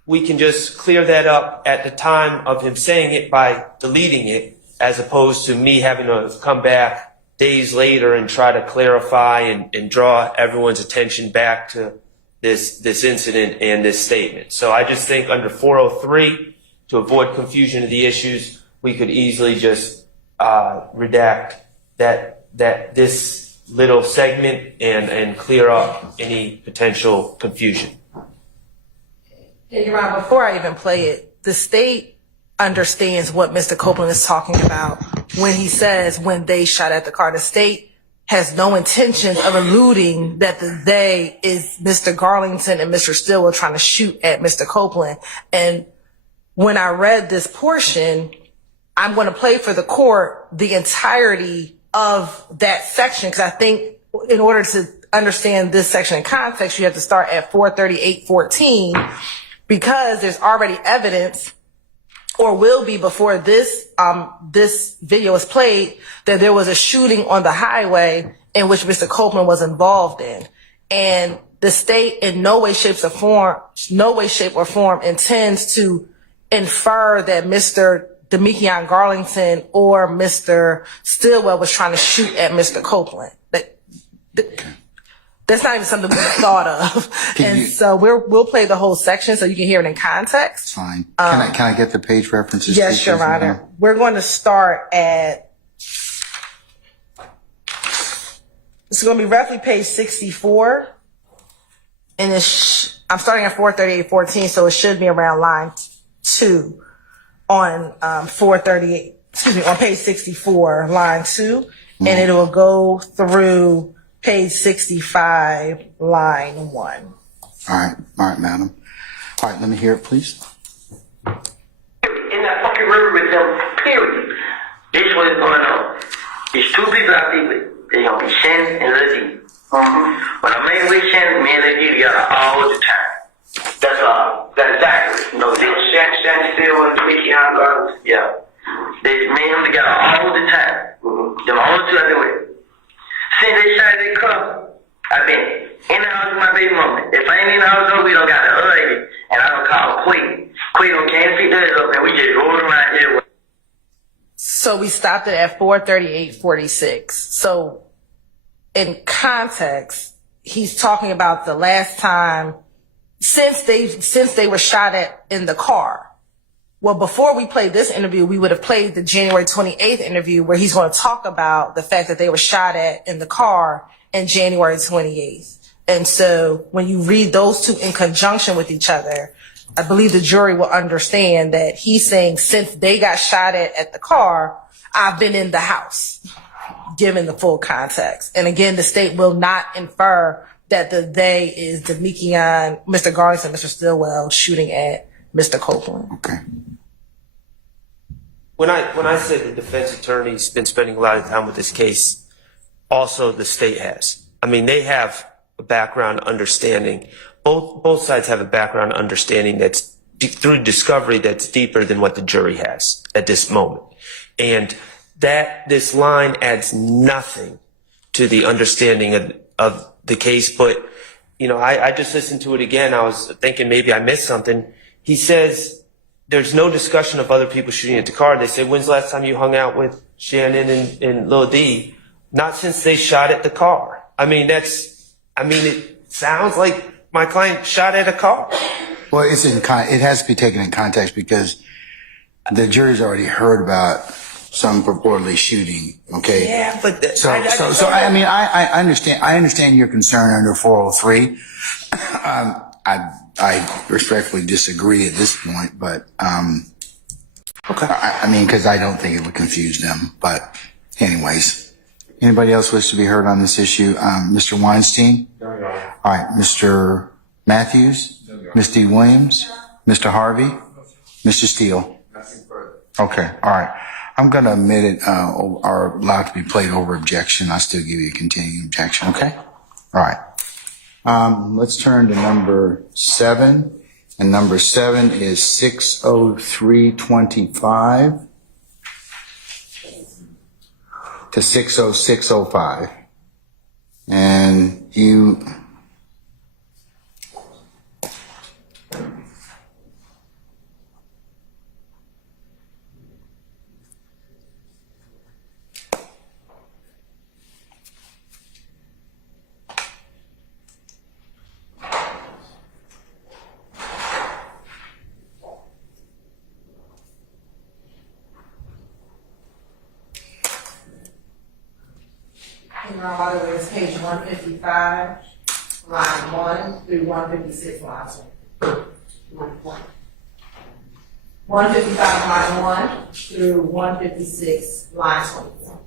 we can just clear that up at the time of him saying it by deleting it, as opposed to me having to come back days later and try to clarify and draw everyone's attention back to this incident and this statement. So I just think under 403, to avoid confusion of the issues, we could easily just redact this little segment and clear up any potential confusion. Yeah, Your Honor, before I even play it, the state understands what Mr. Copeland is talking about when he says when they shot at the car. The state has no intention of alluding that the they is Mr. Garlington and Mr. Stillwell trying to shoot at Mr. Copeland. And when I read this portion, I'm going to play for the court the entirety of that section, because I think in order to understand this section in context, you have to start at 438:14, because there's already evidence, or will be before this video is played, that there was a shooting on the highway in which Mr. Copeland was involved in. And the state in no way, shape, or form intends to infer that Mr. Demekion Garlington or Mr. Stillwell was trying to shoot at Mr. Copeland. That's not even something we thought of. So we'll play the whole section so you can hear it in context. Fine. Can I get the page references? Yes, Your Honor. We're going to start at, it's going to be roughly page 64. And I'm starting at 438:14, so it should be around line 2 on on page 64, line 2. And it will go through page 65, line 1. All right, madam. All right, let me hear it, please. In that fucking river with them, period. This is what is going on. These two people I be with, they're going to be Shannon and Lil D. When I'm making with Shannon, me and Lil D together all the time. That's exactly. Shannon still with Demekion Garlington. Yeah. Me and him together all the time. Them only two I been with. Since they shot their car, I've been in the house with my baby mama. If I ain't in the house, we don't got the ugly. And I don't call Quake. Quake don't can't pick that up, and we just rolled around here. So we stopped it at 438:46. So in context, he's talking about the last time since they were shot at in the car. Well, before we played this interview, we would have played the January 28th interview where he's going to talk about the fact that they were shot at in the car in January 28th. And so when you read those two in conjunction with each other, I believe the jury will understand that he's saying since they got shot at the car, I've been in the house, given the full context. And again, the state will not infer that the they is Demekion, Mr. Garland, and Mr. Stillwell shooting at Mr. Copeland. Okay. When I said the defense attorney's been spending a lot of time with this case, also the state has. I mean, they have a background understanding. Both sides have a background understanding that's through discovery that's deeper than what the jury has at this moment. And that this line adds nothing to the understanding of the case. But, you know, I just listened to it again. I was thinking maybe I missed something. He says there's no discussion of other people shooting at the car. They say, when's the last time you hung out with Shannon and Lil D? Not since they shot at the car. It sounds like my client shot at a car. Well, it has to be taken in context because the jury's already heard about some purportedly shooting. Okay. Yeah, but I understand your concern under 403. I respectfully disagree at this point, but okay. Because I don't think it would confuse them. But anyways, anybody else wish to be heard on this issue? Mr. Weinstein? No, Your Honor. All right, Mr. Matthews? No, Your Honor. Ms. D. Williams? Mr. Harvey? Mr. Steele? Nothing further. Okay, all right. I'm going to admit it are allowed to be played over objection. I'll still give you a continuing objection, okay? All right. Let's turn to number 7. And number 7 is 60325 to 60605. And you... By the way, it's page 155, line 1 through 156, line 2. 155, line 1 through 156, line 24.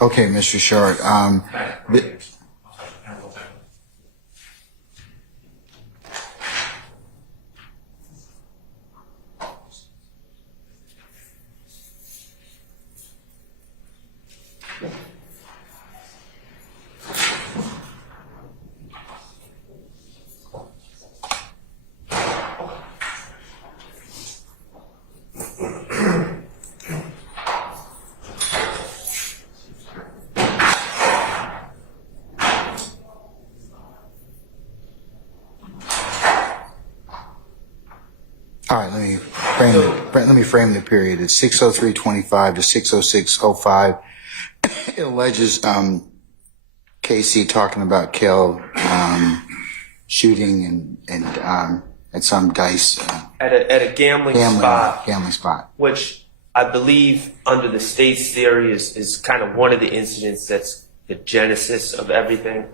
Okay, Mr. Short. All right, let me frame the period. It's 60325 to 60605. It alleges Casey talking about Kel shooting and at some dice At a gambling spot. Gambling spot. Which I believe under the state's theory is kind of one of the incidents that's the genesis of everything,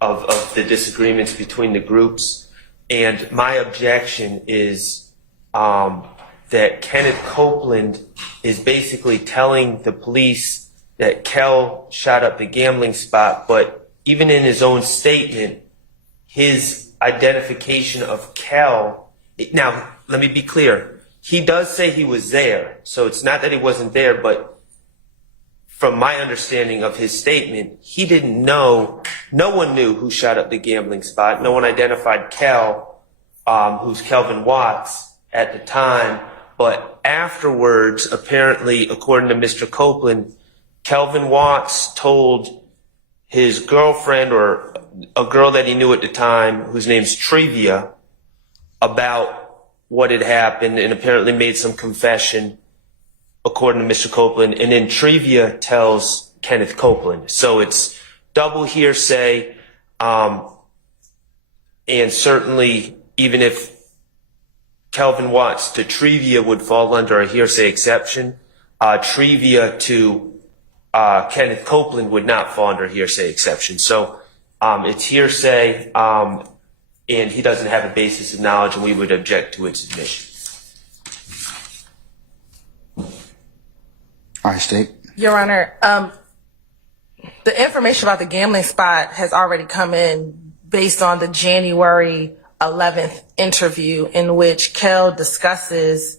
of the disagreements between the groups. And my objection is that Kenneth Copeland is basically telling the police that Kel shot up the gambling spot, but even in his own statement, his identification of Kel, now let me be clear, he does say he was there, so it's not that he wasn't there, but from my understanding of his statement, he didn't know, no one knew who shot up the gambling spot, no one identified Kel, who's Kelvin Watts, at the time, but afterwards, apparently, according to Mr. Copeland, Kelvin Watts told his girlfriend or a girl that he knew at the time, whose name's Trivia, about what had happened and apparently made some confession, according to Mr. Copeland, and then Trivia tells Kenneth Copeland. So it's double hearsay. And certainly, even if Kelvin Watts to trivia would fall under a hearsay exception, trivia to Kenneth Copeland would not fall under hearsay exception. So it's hearsay, and he doesn't have a basis of knowledge, and we would object to its admission. All right, State. Your Honor, the information about the gambling spot has already come in based on the January 11th interview in which Kel discusses,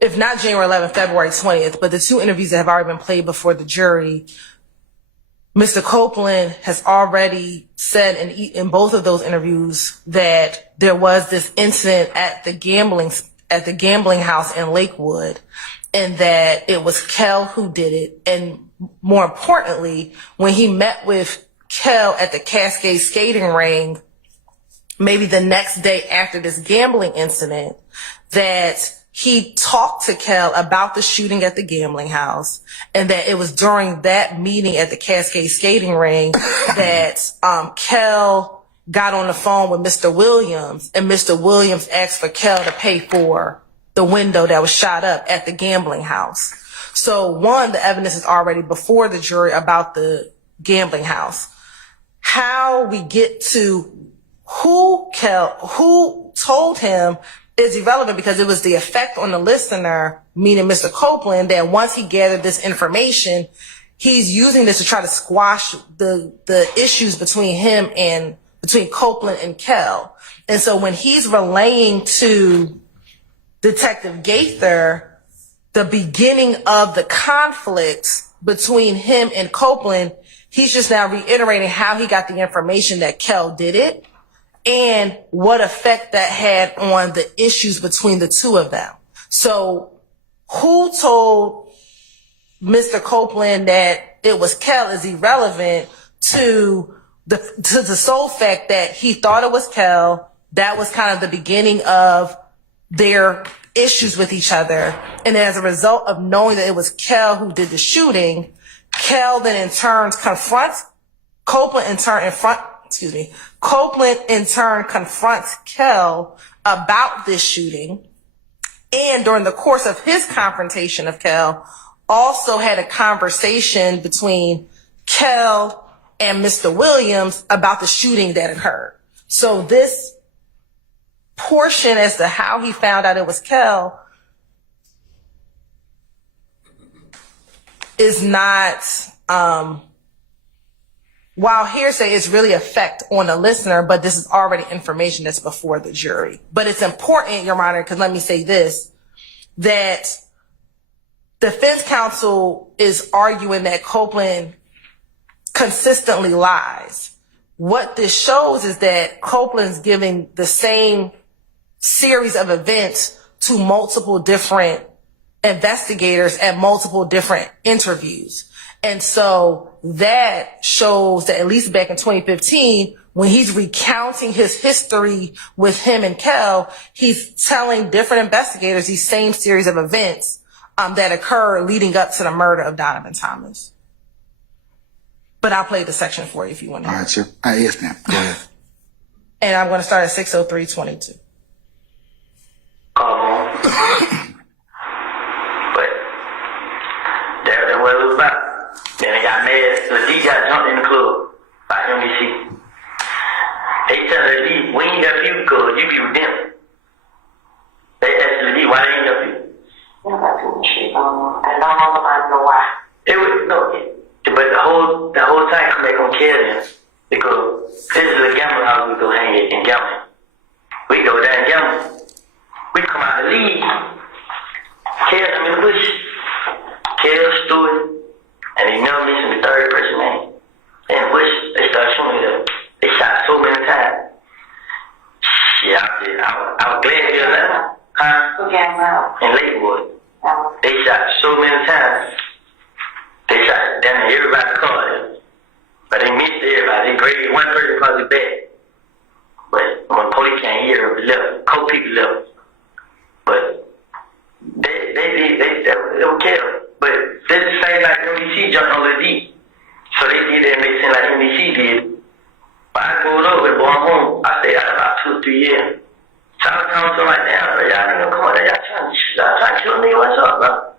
if not January 11th, February 20th, but the two interviews that have already been played before the jury. Mr. Copeland has already said in both of those interviews that there was this incident at the gambling house in Lakewood, and that it was Kel who did it. And more importantly, when he met with Kel at the Cascade skating ring, maybe the next day after this gambling incident, that he talked to Kel about the shooting at the gambling house, and that it was during that meeting at the Cascade skating ring that Kel got on the phone with Mr. Williams, and Mr. Williams asked for Kel to pay for the window that was shot up at the gambling house. So one, the evidence is already before the jury about the gambling house. How we get to who told him is irrelevant, because it was the effect on the listener, meaning Mr. Copeland, that once he gathered this information, he's using this to try to squash the issues between Copeland and Kel. And so when he's relaying to Detective Gaither the beginning of the conflict between him and Copeland, he's just now reiterating how he got the information that Kel did it and what effect that had on the issues between the two of them. So who told Mr. Copeland that it was Kel is irrelevant to the sole fact that he thought it was Kel. That was kind of the beginning of their issues with each other. And as a result of knowing that it was Kel who did the shooting, Copeland in turn confronts Kel about this shooting. And during the course of his confrontation of Kel, also had a conversation between Kel and Mr. Williams about the shooting that occurred. So this portion as to how he found out it was Kel is not, while hearsay is really effect on the listener, but this is already information that's before the jury. But it's important, Your Honor, because let me say this, that defense counsel is arguing that Copeland consistently lies. What this shows is that Copeland's giving the same series of events to multiple different investigators at multiple different interviews. And so that shows that at least back in 2015, when he's recounting his history with him and Kel, he's telling different investigators these same series of events that occur leading up to the murder of Donovan Thomas. But I'll play the section for you if you want to. All right, sir. Yes, ma'am. Go ahead. And I'm going to start at 6:03:22. But that's what it was about. Then they got mad. The D got jumped in the club by MBC. They tell the D, we ain't help you because you be with them. They asked the D, why they ain't help you? You got too much shit going on. And don't nobody know why. It was, no, but the whole time come back on care them. Because this is a gambling house we go hang it and gamble. We go there and gamble. We come out the league. Kel, I'm in the bush. Kel, Stewart, and they never mentioned the third person name. In the bush, they started showing me that they shot so many times. Shit, I was glad to hear that. Huh? Who came out? In Lakewood. They shot so many times. They shot down to everybody's car. But they missed everybody. They graded one person probably bad. But when police can't hear them, left. Co-people left. But they don't care. But that's the same like NBC jumped on the D. So they did that, make it seem like NBC did. But I pulled over, boy, I'm home. I stayed out about 3 years. So I was telling them like, damn, bro, y'all niggas come on there, y'all trying to kill me, what's up, bro?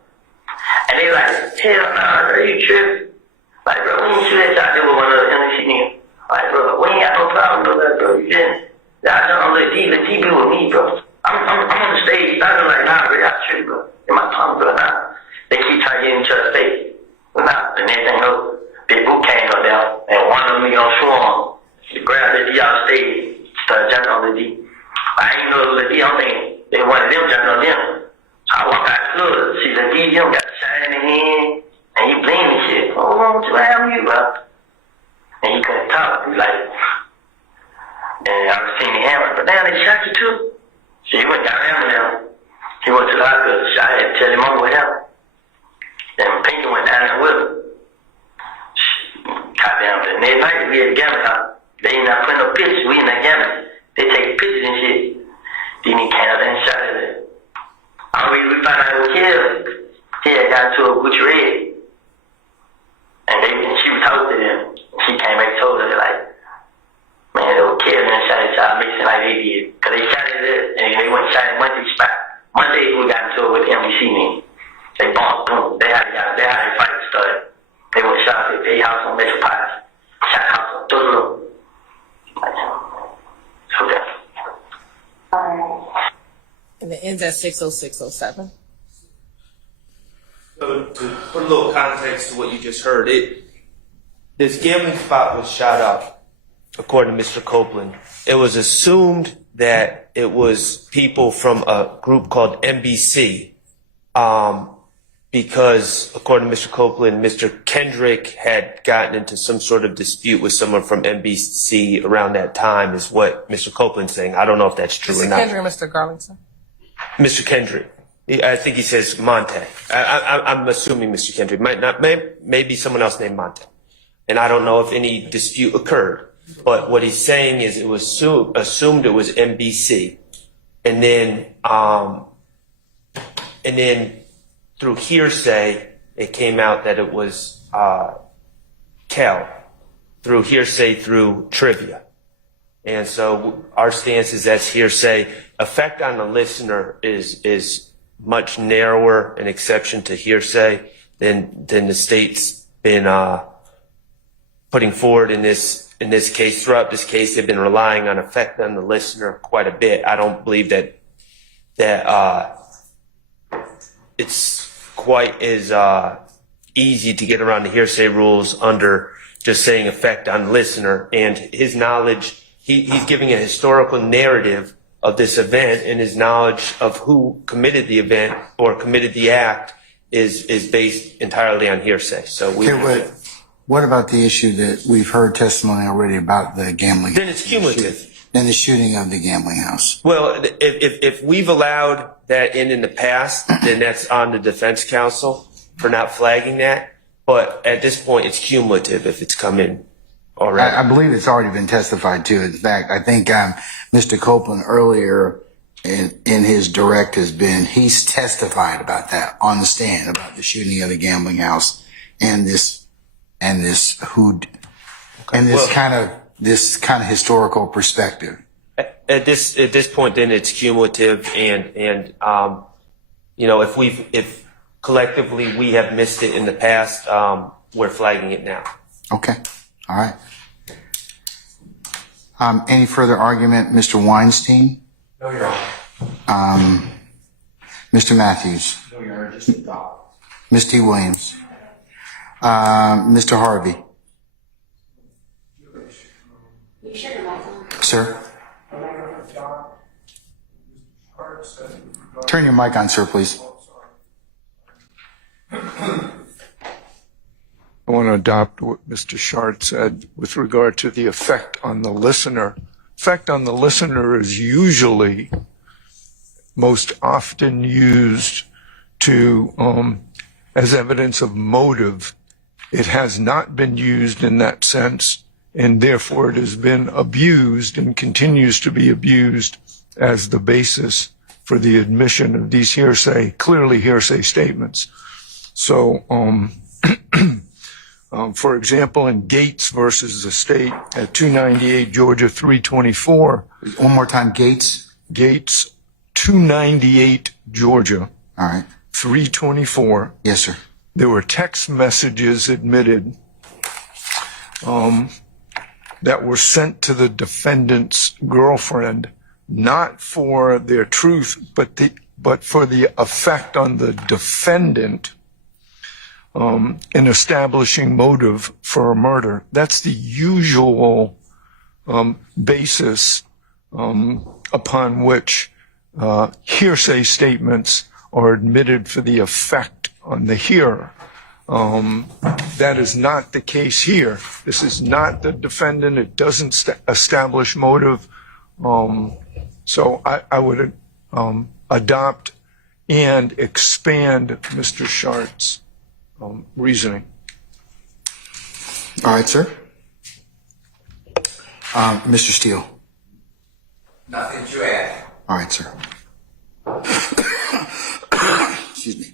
And they like, hell nah, bro, you tripping. Like, bro, we ain't shoot that shot there with one of the NBC niggas. Like, bro, we ain't got no problem with that, bro, you didn't. Y'all trying to let D be with me, bro. I'm on the stage, starting like, nah, bro, y'all tripping, bro. In my tongue, bro, nah. They keep trying to get in each other's face. But nah, the next thing you know, Big Boot came up there, and one of them niggas on swarm. He grabbed the D out the stage, started jumping on the D. I ain't know it was a D, I'm thinking they wanted them jumping on them. So I walked out the club, see the D, him got shot in the hand, and he blamed me shit. Oh, what happened to you, bro? And he couldn't talk. He like, and I was seeing the hammer, but damn, they shot you too. So he went down there with him. He went to the hospital, so I had to tell him I'm with him. Then Pinky went down there with him. Goddamn, the next night we at the gambling house. They ain't not putting no pictures, we in that gambling. They take pictures and shit. Then he came up there and shot at it. We found out who killed. He had got into a Gucci Red. And she was hosted him. She came back and told her, like, man, they were killed and shot at y'all, mixing like they did. Because they shot at it, and they went and shot at Monday spot. Monday we got into it with the NBC man. They bumped, boom. They had a fight started. They went and shot at their house on Metro Pies. Shot house on Tuzlo. Okay. And it ends at 6:06:07. So to put a little context to what you just heard, this gambling spot was shot up, according to Mr. Copeland. It was assumed that it was people from a group called NBC, because according to Mr. Copeland, Mr. Kendrick had gotten into some sort of dispute with someone from NBC around that time, is what Mr. Copeland's saying. I don't know if that's true or Mr. not. Kendrick or Mr. Garlington? Mr. Kendrick. I think he says Monte. I'm assuming Mr. Kendrick. Maybe someone else named Monte. And I don't know if any dispute occurred. But what he's saying is it was assumed it was NBC. And then through hearsay, it came out that it was Kel. Through hearsay, through trivia. And so our stance is that's hearsay. Effect on the listener is much narrower an exception to hearsay than the state's been putting forward in this case. Throughout this case, they've been relying on effect on the listener quite a bit. I don't believe that it's quite as easy to get around the hearsay rules under just saying effect on listener. And his knowledge, he's giving a historical narrative of this event, and his knowledge of who committed the event or committed the act is based entirely on hearsay. So what about the issue that we've heard testimony already about the gambling? Then it's cumulative. Then the shooting of the gambling house. Well, if we've allowed that in the past, then that's on the defense counsel for not flagging that. But at this point, it's cumulative if it's come in already. I believe it's already been testified to. In fact, I think Mr. Copeland earlier in his direct he's testified about that on the stand, about the shooting of the gambling house and this kind of historical perspective. At this point, then it's cumulative, and if collectively we have missed it in the past, we're flagging it now. Okay, all right. Any further argument, Mr. Weinstein? No, Your Honor. Mr. Matthews? No, Your Honor, just adopt. Ms. T. Williams? Mr. Harvey? Sir? Turn your mic on, sir, please. I want to adopt what Mr. Shard said with regard to the effect on the listener. Effect on the listener is usually most often used to as evidence of motive. It has not been used in that sense, and therefore it has been abused and continues to be abused as the basis for the admission of these clearly hearsay statements. So For example, in Gates versus the state at 298 Georgia 324, One more time, Gates. Gates 298 Georgia All right. 324, Yes, sir. there were text messages admitted that were sent to the defendant's girlfriend, not for their truth, but for the effect on the defendant in establishing motive for a murder. That's the usual basis upon which hearsay statements are admitted for the effect on the hearer. That is not the case here. This is not the defendant. It doesn't establish motive. So I would adopt and expand Mr. Shart's reasoning. All right, sir. Mr. Steele. Nothing to add. All right, sir. Excuse me.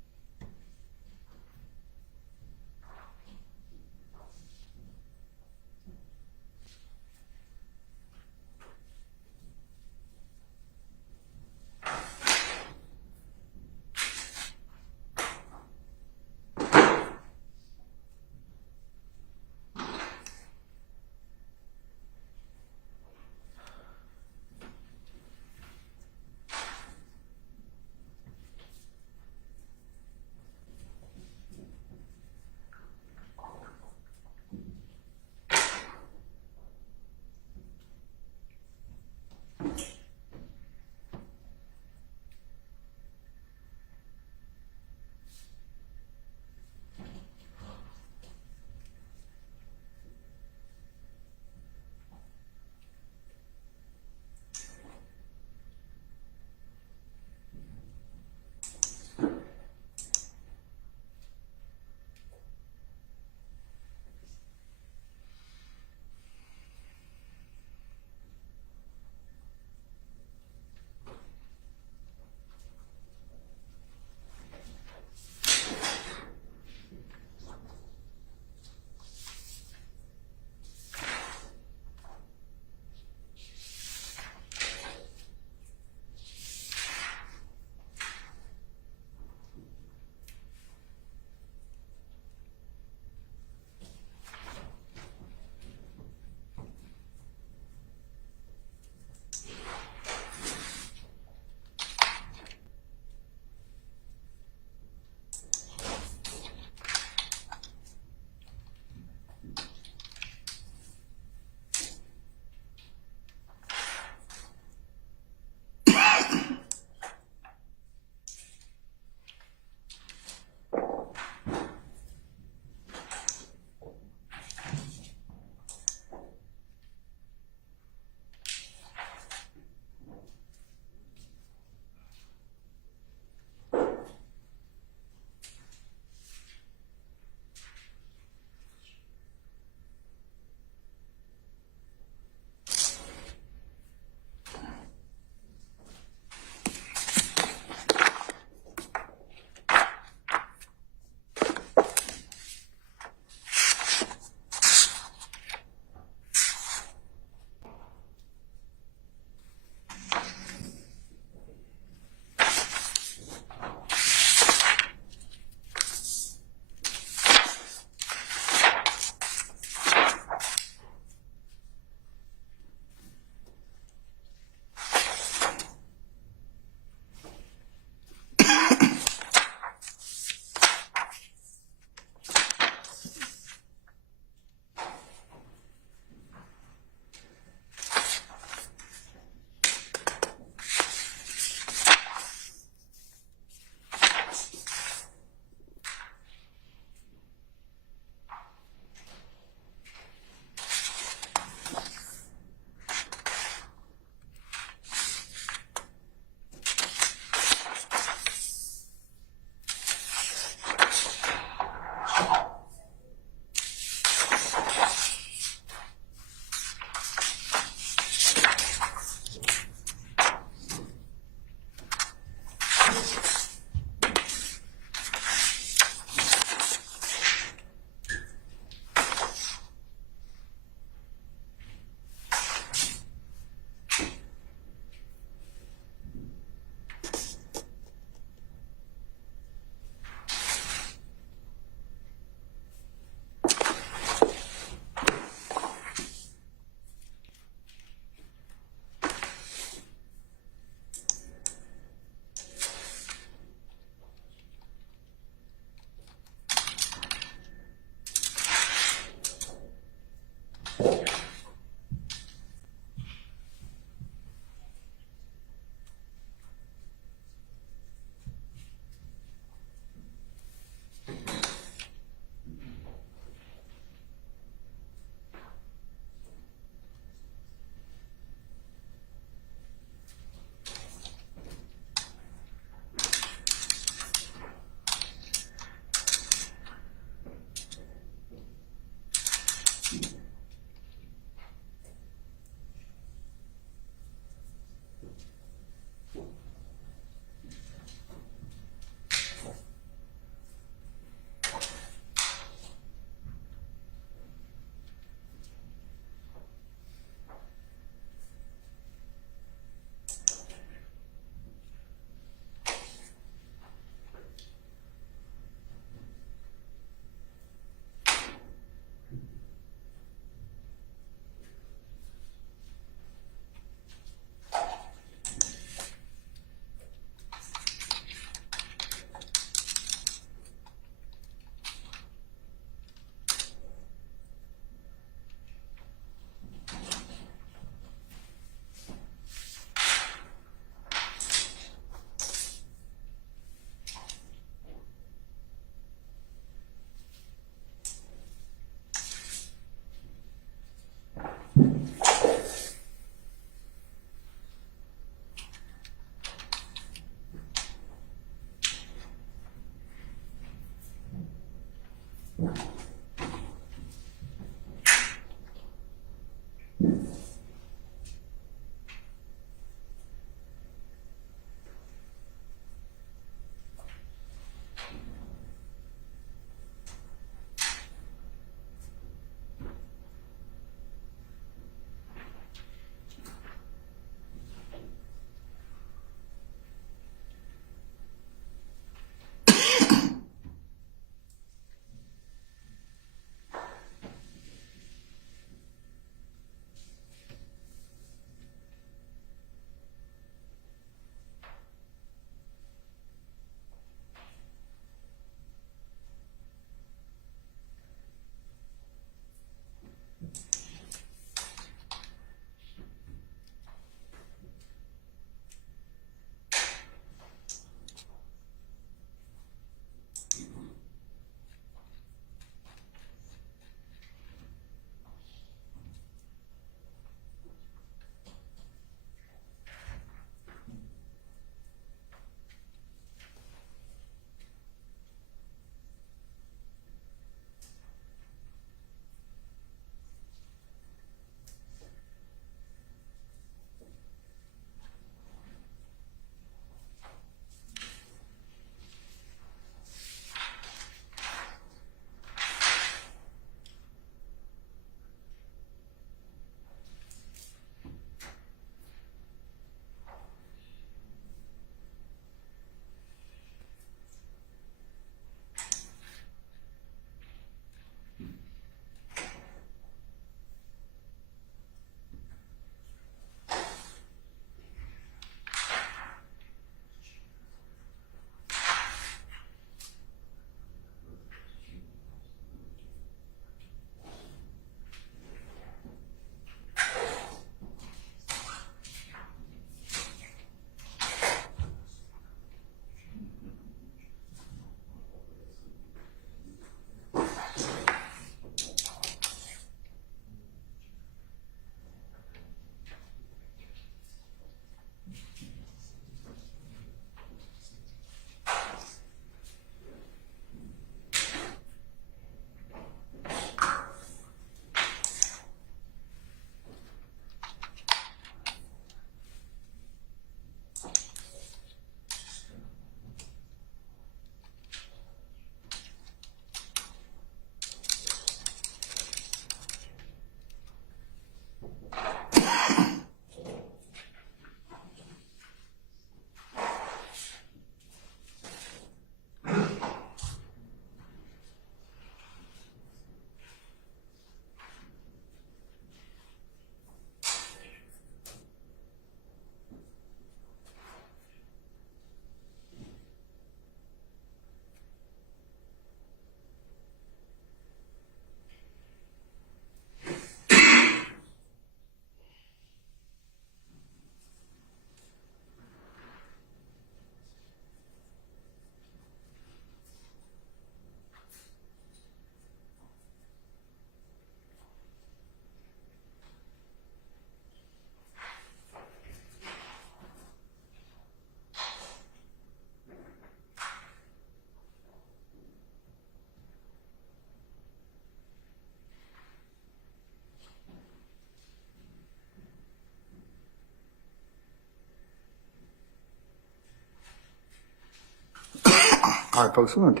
All right, folks, we're going to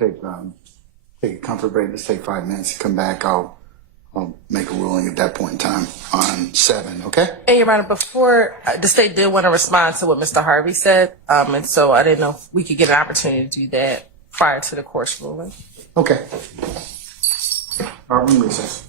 take a comfort break. Let's take 5 minutes. Come back. I'll make a ruling at that point in time on 7. Okay. Hey, Your Honor, before the state did want to respond to what Mr. Harvey said, and so I didn't know if we could get an opportunity to do that prior to the court's ruling. Okay. All right, we're in recess.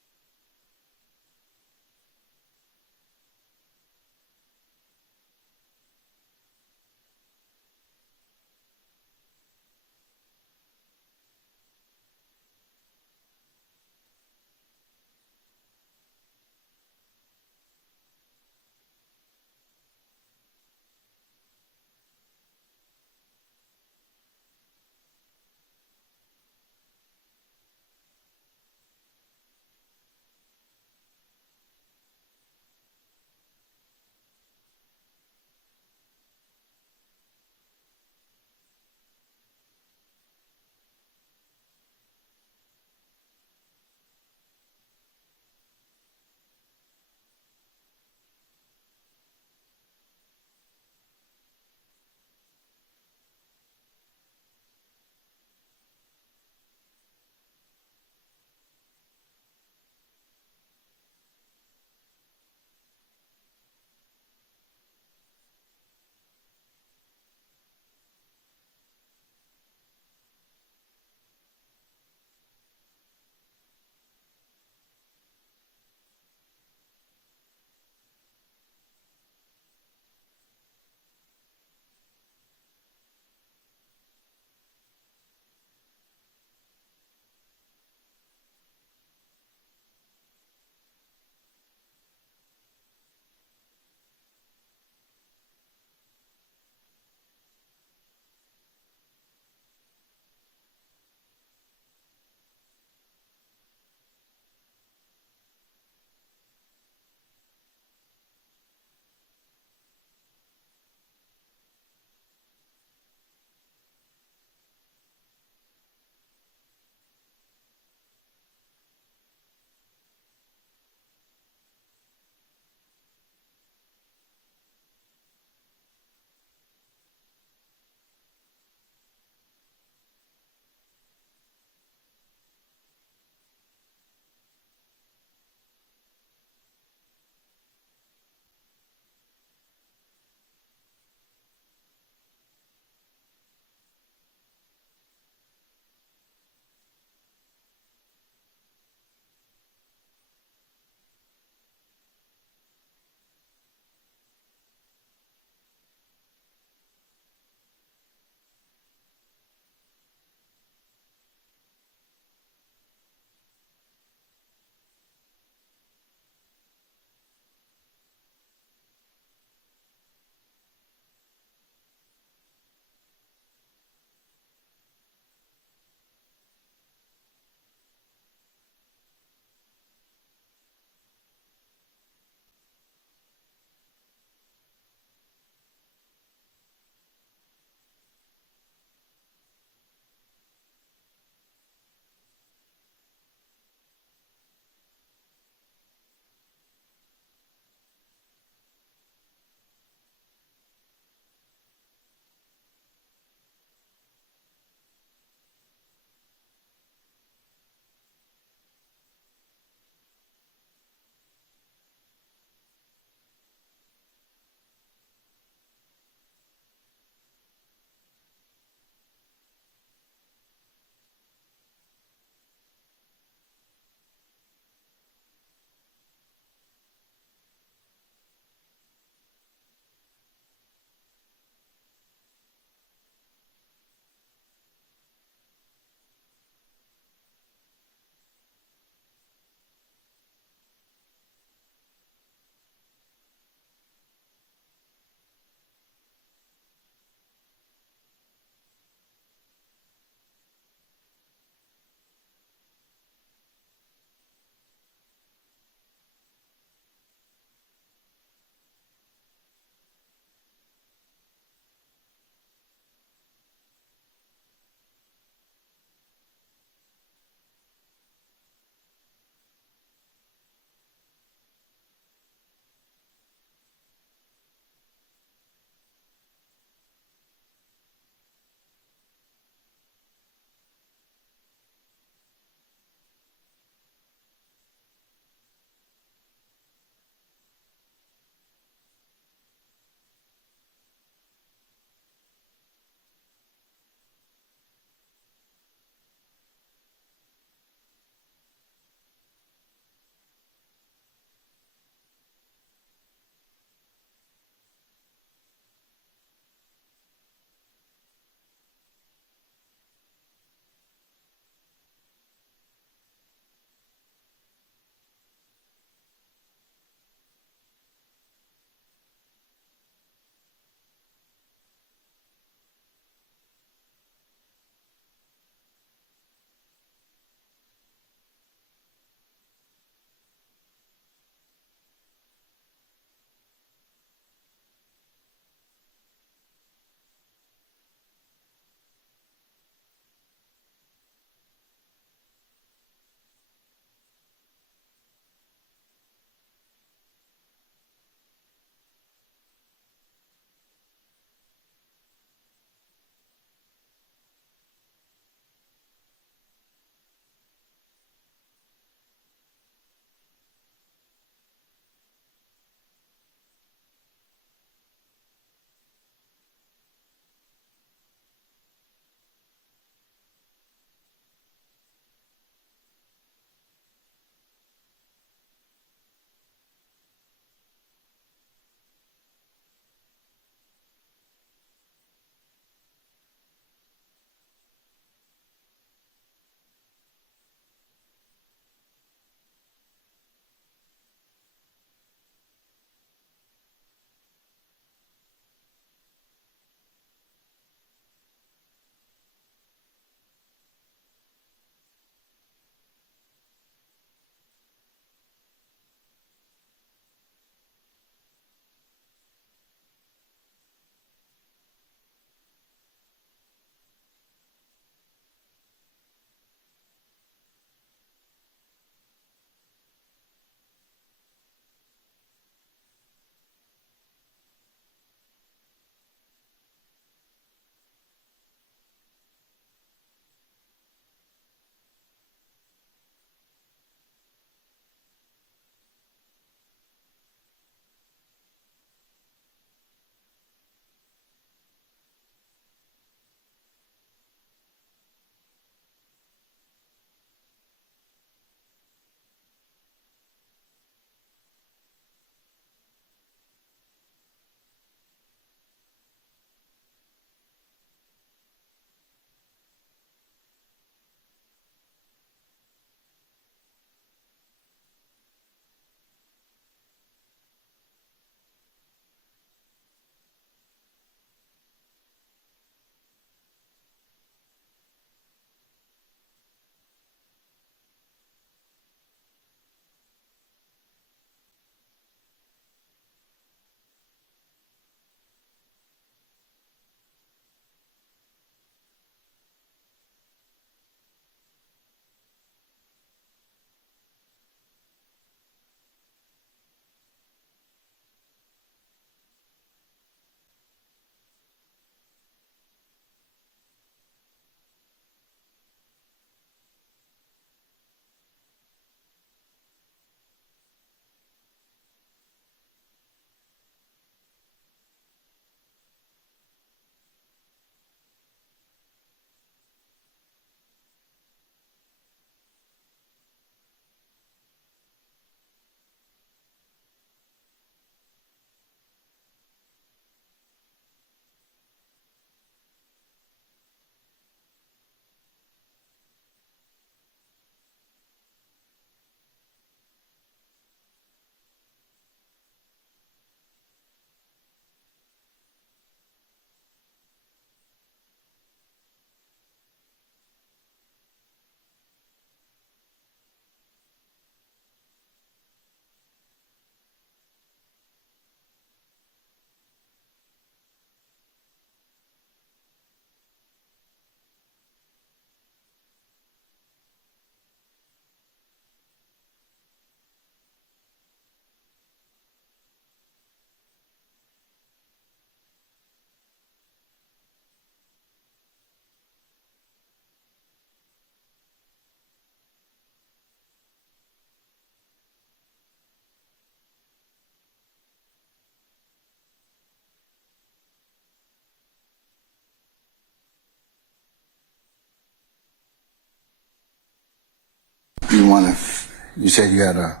you said you had a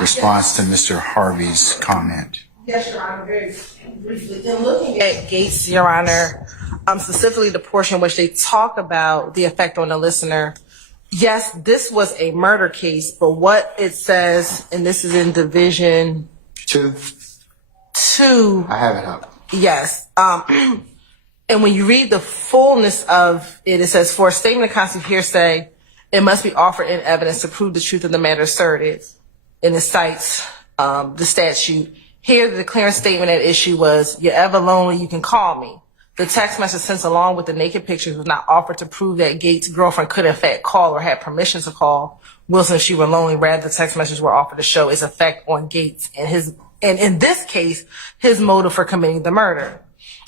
response to Mr. Harvey's comment. Yes, Your Honor, very briefly. In looking at Gates, Your Honor, specifically the portion which they talk about the effect on the listener, yes, this was a murder case, but what it says, and this is in Division 2. 2. I have it up. Yes. And when you read the fullness of it, it says, for a statement of constitute hearsay, it must be offered in evidence to prove the truth of the matter asserted. And it cites the statute. Here, the declaring statement at issue was, you're ever lonely, you can call me. The text message sent along with the naked pictures was not offered to prove that Gates' girlfriend could in fact call or had permission to call Wilson if she were lonely. Rather, the text messages were offered to show its effect on Gates and in this case, his motive for committing the murder.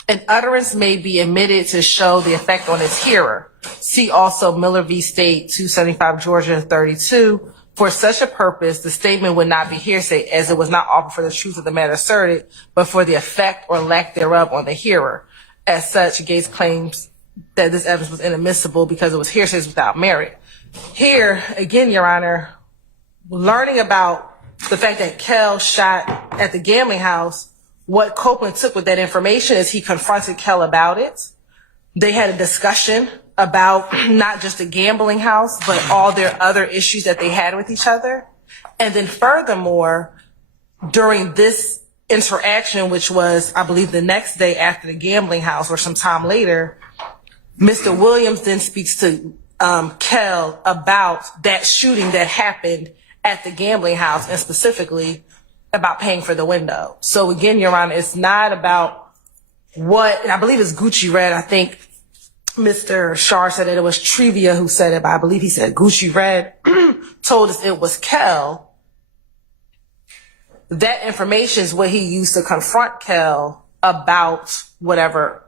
An utterance may be admitted to show the effect on its hearer. See also Miller v. State, 275 Georgia 32. For such a purpose, the statement would not be hearsay as it was not offered for the truth of the matter asserted, but for the effect or lack thereof on the hearer. As such, Gates claims that this evidence was inadmissible because it was hearsay without merit. Here, again, Your Honor, learning about the fact that Kell shot at the gambling house, what Copeland took with that information is he confronted Kell about it. They had a discussion about not just the gambling house, but all their other issues that they had with each other. And then furthermore, during this interaction, which was, I believe, the next day after the gambling house or some time later, Mr. Williams then speaks to Kell about that shooting that happened at the gambling house and specifically about paying for the window. So again, Your Honor, it's not about what, and I believe it's Gucci Red. I think Mr. Shar said that it was Trivia who said it, but I believe he said Gucci Red told us it was Kell. That information is what he used to confront Kell about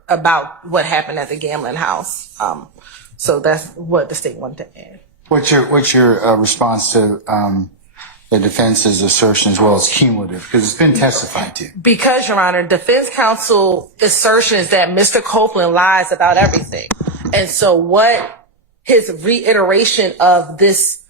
about what happened at the gambling house. So that's what the state wanted to add. What's your response to the defense's assertion as well as cumulative? Because it's been testified to. Because, Your Honor, defense counsel assertion is that Mr. Copeland lies about everything. And so what his reiteration of this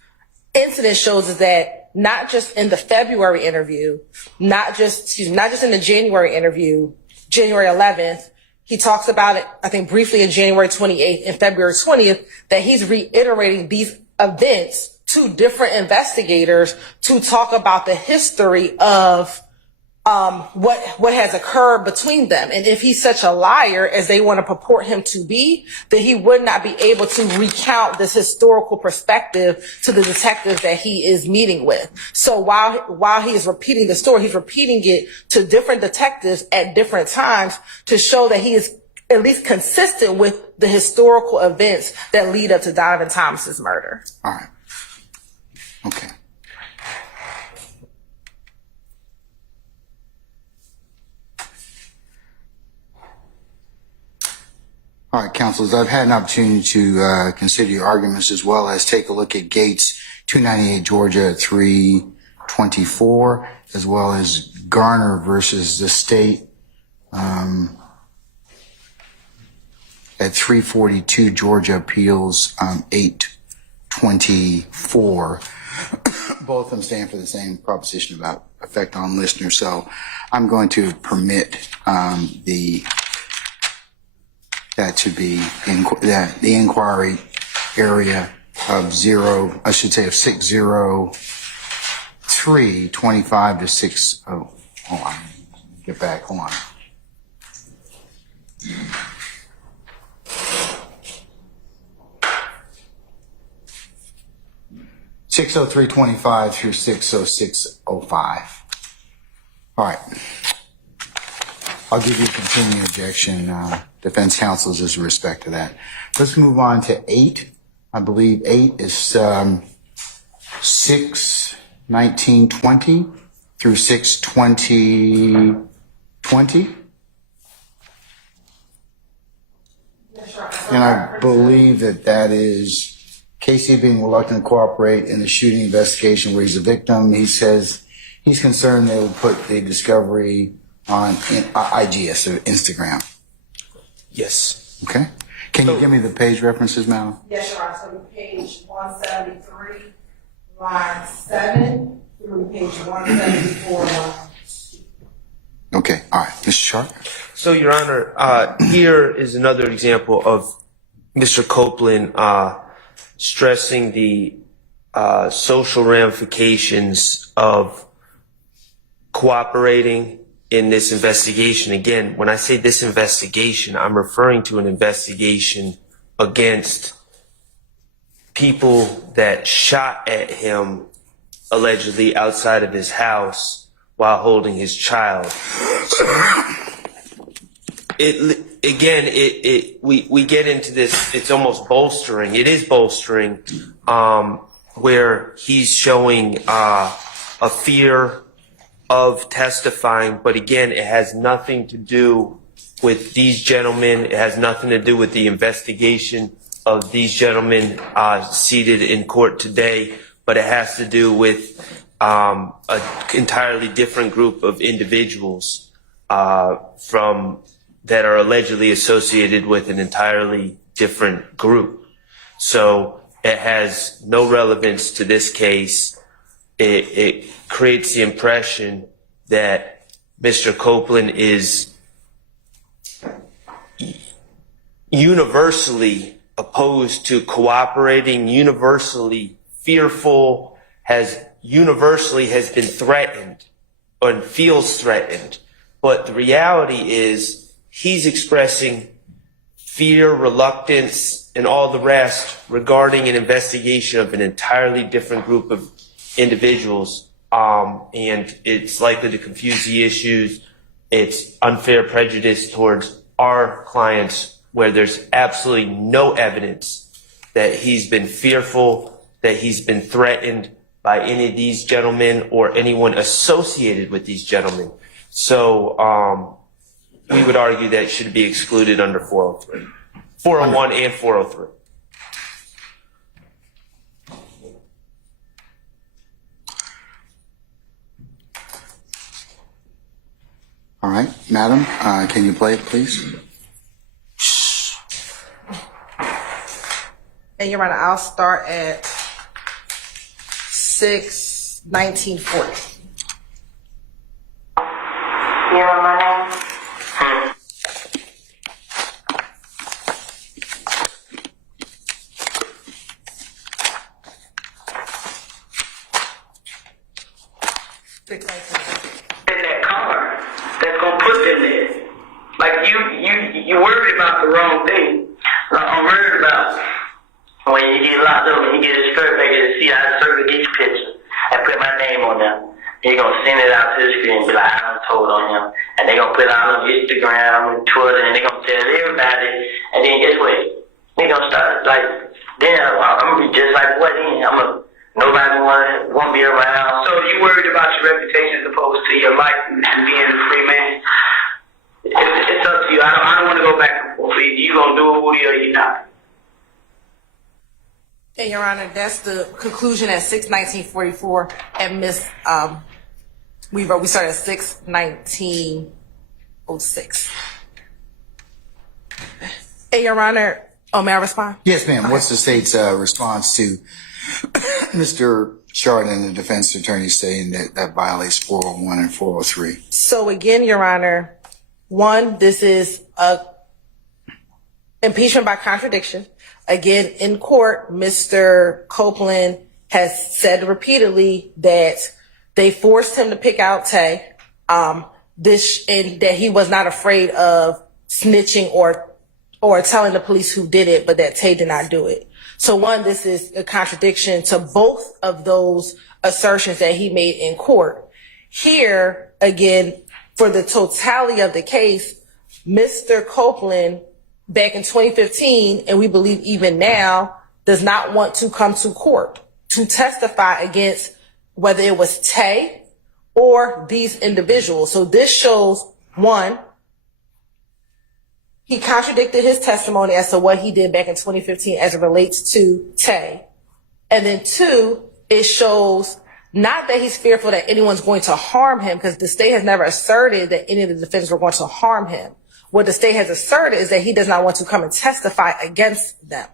incident shows is that not just in the February interview, not just in the January interview, January 11th, he talks about it, I think, briefly in January 28th and February 20th, that he's reiterating these events to different investigators to talk about the history of what has occurred between them. And if he's such a liar as they want to purport him to be, then he would not be able to recount this historical perspective to the detectives that he is meeting with. So while he is repeating the story, he's repeating it to different detectives at different times to show that he is at least consistent with the historical events that lead up to Donovan Thomas's murder. All right. Okay. All right, counsels, I've had an opportunity to consider your arguments as well as take a look at Gates 298 Georgia 324, as well as Garner versus the state at 342 Georgia Appeals 824. Both of them stand for the same proposition about effect on listeners. So I'm going to permit that to be the inquiry area of 60325 to 60. Hold on. Get back. Hold on. (60325) through 60605. All right. I'll give you a continuing objection, defense counsels, as respect to that. Let's move on to 8. I believe 8 is 6/19/20 through 6/20/20. And I believe that is Casey being reluctant to cooperate in the shooting investigation where he's a victim. He says he's concerned they will put the discovery on IGS or Instagram. Yes. Okay. Can you give me the page references, Mal? Yes, Your Honor. So page 173 line 7 through page 174. Okay, all right, Mr. Sharp. So, Your Honor, here is another example of Mr. Copeland stressing the social ramifications of cooperating in this investigation. Again, when I say this investigation, I'm referring to an investigation against people that shot at him allegedly outside of his house while holding his child. We get into this, it's almost bolstering. It is bolstering, where he's showing a fear of testifying, but again, it has nothing to do with these gentlemen. It has nothing to do with the investigation of these gentlemen seated in court today, but it has to do with an entirely different group of individuals that are allegedly associated with an entirely different group. So it has no relevance to this case. It creates the impression that Mr. Copeland is universally opposed to cooperating, universally fearful, universally has been threatened and feels threatened. But the reality is he's expressing fear, reluctance, and all the rest regarding an investigation of an entirely different group of individuals. And it's likely to confuse the issues. It's unfair prejudice towards our clients where there's absolutely no evidence that he's been fearful, that he's been threatened by any of these gentlemen or anyone associated with these gentlemen. So we would argue that it should be excluded under 403, 401 and 403. All right, madam, can you play it, please? And Your Honor, I'll start at 6/19/40. You know my name? In that car that's gonna put them there. Like you worried about the wrong thing. I'm worried about when you get locked up and you get a skirt back and see I circle each picture and put my name on them. They're gonna send it out to the screen and be like, I done told on him. And they're gonna put it out on Instagram and Twitter and they're gonna tell everybody, and then guess what? They're gonna start like, damn, I'm gonna be just like what then? Nobody won't be around. So you worried about your reputation as opposed to your life and being a free man? It's up to you. I don't want to go back and forth. You gonna do it, Woody, or you not? And Your Honor, that's the conclusion at 6/19/44. And Miss, we started at 6/19/06. And Your Honor, may I respond? Yes, ma'am. What's the state's response to Mr. Chardon and the defense attorney saying that violates 401 and 403? So again, Your Honor, one, this is a impeachment by contradiction. Again, in court, Mr. Copeland has said repeatedly that they forced him to pick out Tay, and that he was not afraid of snitching or telling the police who did it, but that Tay did not do it. So one, this is a contradiction to both of those assertions that he made in court. Here, again, for the totality of the case, Mr. Copeland, back in 2015, and we believe even now, does not want to come to court to testify against whether it was Tay or these individuals. So this shows, one, he contradicted his testimony as to what he did back in 2015 as it relates to Tay. And then two, it shows not that he's fearful that anyone's going to harm him, because the state has never asserted that any of the defendants were going to harm him. What the state has asserted is that he does not want to come and testify against them.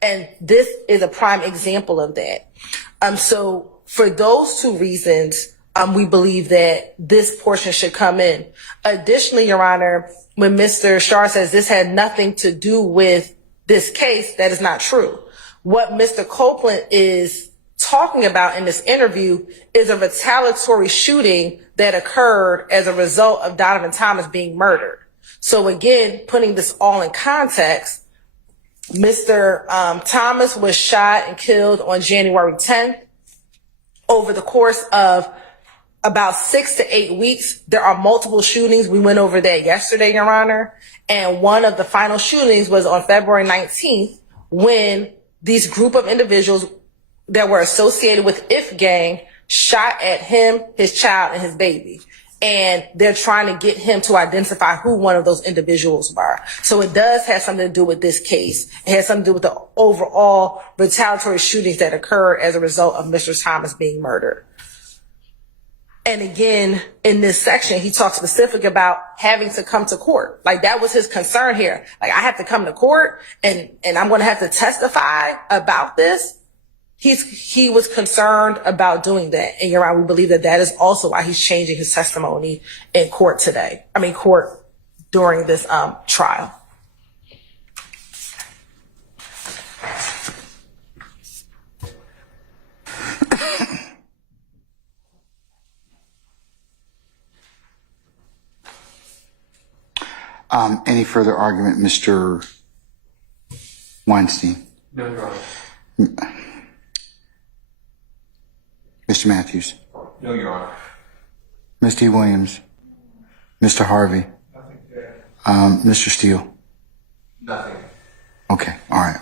And this is a prime example of that. So for those two reasons, we believe that this portion should come in. Additionally, Your Honor, when Mr. Shar says this had nothing to do with this case, that is not true. What Mr. Copeland is talking about in this interview is a retaliatory shooting that occurred as a result of Donovan Thomas being murdered. So again, putting this all in context, Mr. Thomas was shot and killed on January 10th. Over the course of about 6 to 8 weeks, there are multiple shootings. We went over that yesterday, Your Honor. And one of the final shootings was on February 19th when these group of individuals that were associated with If Gang shot at him, his child, and his baby. And they're trying to get him to identify who one of those individuals were. So it does have something to do with this case. It has something to do with the overall retaliatory shootings that occurred as a result of Mr. Thomas being murdered. And again, in this section, he talks specific about having to come to court. Like that was his concern here. Like I have to come to court and I'm going to have to testify about this. He was concerned about doing that. And Your Honor, we believe that that is also why he's changing his testimony in court today. Court during this trial. Any further argument, Mr. Weinstein? No, Your Honor. Mr. Matthews? No, Your Honor. Ms. T. Williams? Mr. Harvey? Nothing to add. Mr. Steele? Nothing. Okay, all right.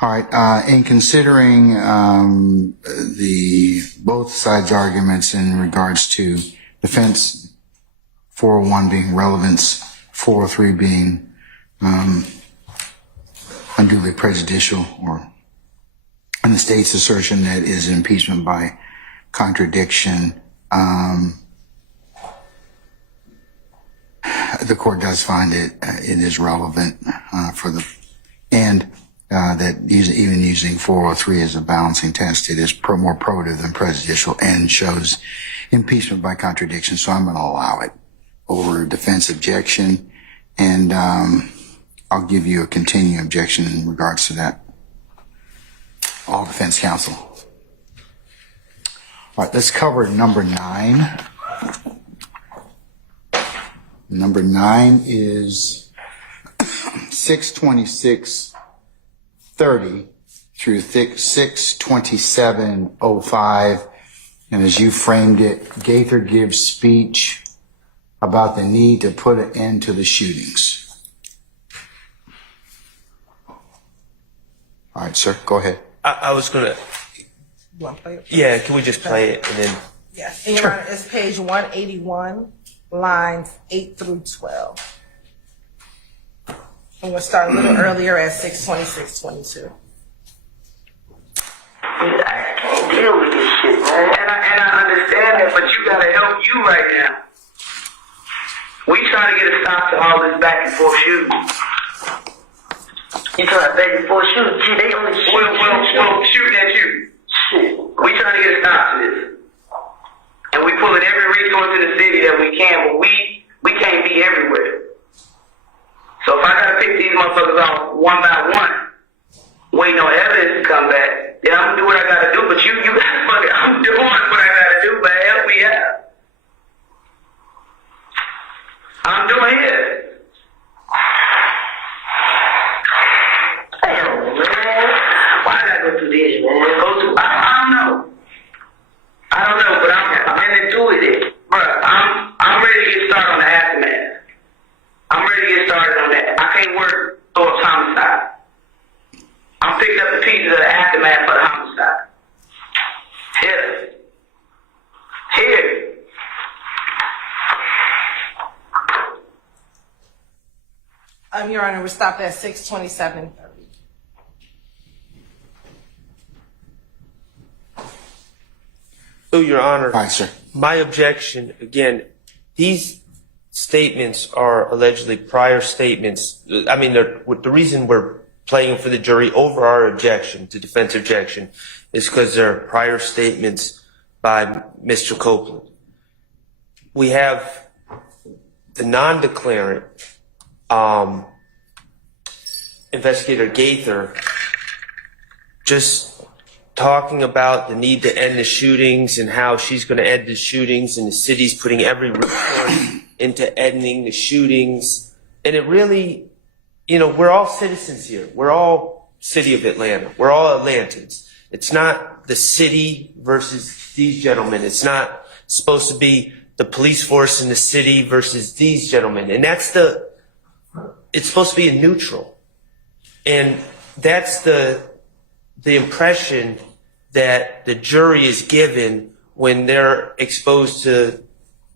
All right, in considering the both sides' arguments in regards to defense 401 being relevance, 403 being unduly prejudicial, and the state's assertion that is impeachment by contradiction, the court does find it is relevant that even using 403 as a balancing test, it is more probative than prejudicial and shows impeachment by contradiction. So I'm going to allow it over defense objection, and I'll give you a continuing objection in regards to that. All defense counsel. All right, let's cover number 9. Number 9 is 626:30 through 627:05, and as you framed it, Gaither gives speech about the need to put an end to the shootings. All right, sir, go ahead. I was going to, You want to play it? yeah, can we just play it and then? Yes. And Your Honor, it's page 181, lines 8 through 12. I'm going to start a little earlier at 626:22. I can't deal with this shit, man. And I understand that, but you gotta help you right now. We trying to get a stop to all this back and forth shooting. You try to back and forth shoot. Gee, they only shoot. Well, shooting at you. Shit. We trying to get a stop to this. And we pulling every resource in the city that we can, but we can't be everywhere. So if I gotta pick these motherfuckers off one by one, waiting on evidence to come back, then I'm gonna do what I gotta do, but you gotta fuck it. I'm doing what I gotta do, but help me out. I'm doing it. Hell, man. Why I gotta go through this, man? I don't know. But I'm into it. Bruh, I'm ready to get started on the aftermath. I'm ready to get started on that. I can't work towards homicide. I'm picking up the pieces of the aftermath for the homicide. Here. Your Honor, we stopped at 627:30. So, Your Honor, All right, sir. my objection, again, these statements are allegedly prior statements. I mean, the reason we're playing for the jury over our objection, the defense objection, is because there are prior statements by Mr. Copeland. We have the non-declarant, Investigator Gaither, just talking about the need to end the shootings and how she's going to end the shootings, and the city's putting every resource into ending the shootings. And it really, we're all citizens here. We're all city of Atlanta. We're all Atlantans. It's not the city versus these gentlemen. It's not supposed to be the police force in the city versus these gentlemen. And it's supposed to be a neutral. And that's the impression that the jury is given when they're exposed to,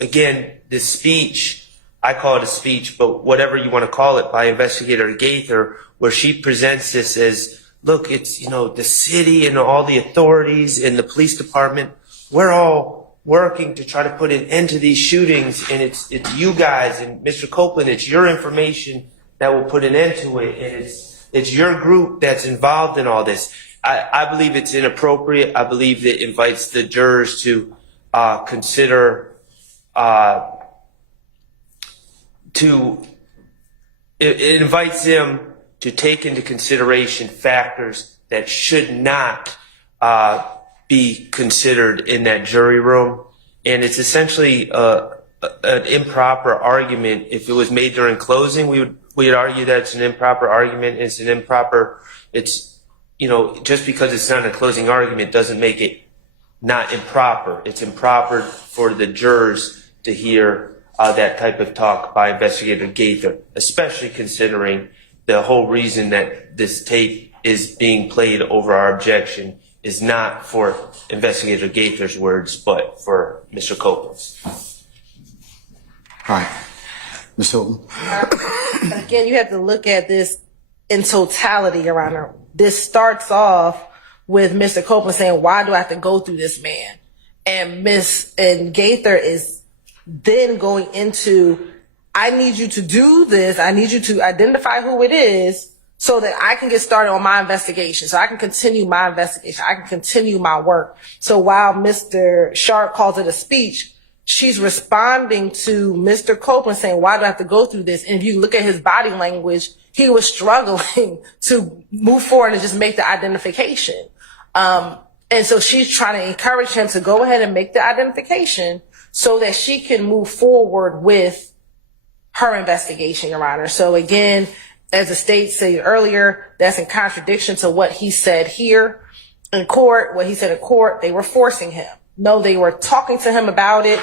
again, this speech. I call it a speech, but whatever you want to call it, by Investigator Gaither, where she presents this as, look, it's, the city and all the authorities and the police department, we're all working to try to put an end to these shootings, and it's you guys and Mr. Copeland, it's your information that will put an end to it, and it's your group that's involved in all this. I believe it's inappropriate. I believe it invites the jurors to consider, it invites them to take into consideration factors that should not be considered in that jury room. And it's essentially an improper argument. If it was made during closing, we'd argue that it's an improper argument. It's just because it's not a closing argument doesn't make it not improper. It's improper for the jurors to hear that type of talk by Investigator Gaither, especially considering the whole reason that this tape is being played over our objection is not for Investigator Gaither's words, but for Mr. Copeland's. All right. Ms. Hilton. Again, you have to look at this in totality, Your Honor. This starts off with Mr. Copeland saying, why do I have to go through this man? And Gaither is then going into, I need you to do this. I need you to identify who it is so that I can get started on my investigation. So I can continue my investigation. I can continue my work. So while Mr. Sharp calls it a speech, she's responding to Mr. Copeland saying, why do I have to go through this? And if you look at his body language, he was struggling to move forward and just make the identification. And so she's trying to encourage him to go ahead and make the identification so that she can move forward with her investigation, Your Honor. So again, as the state said earlier, that's in contradiction to what he said here in court. What he said in court, they were forcing him. No, they were talking to him about it.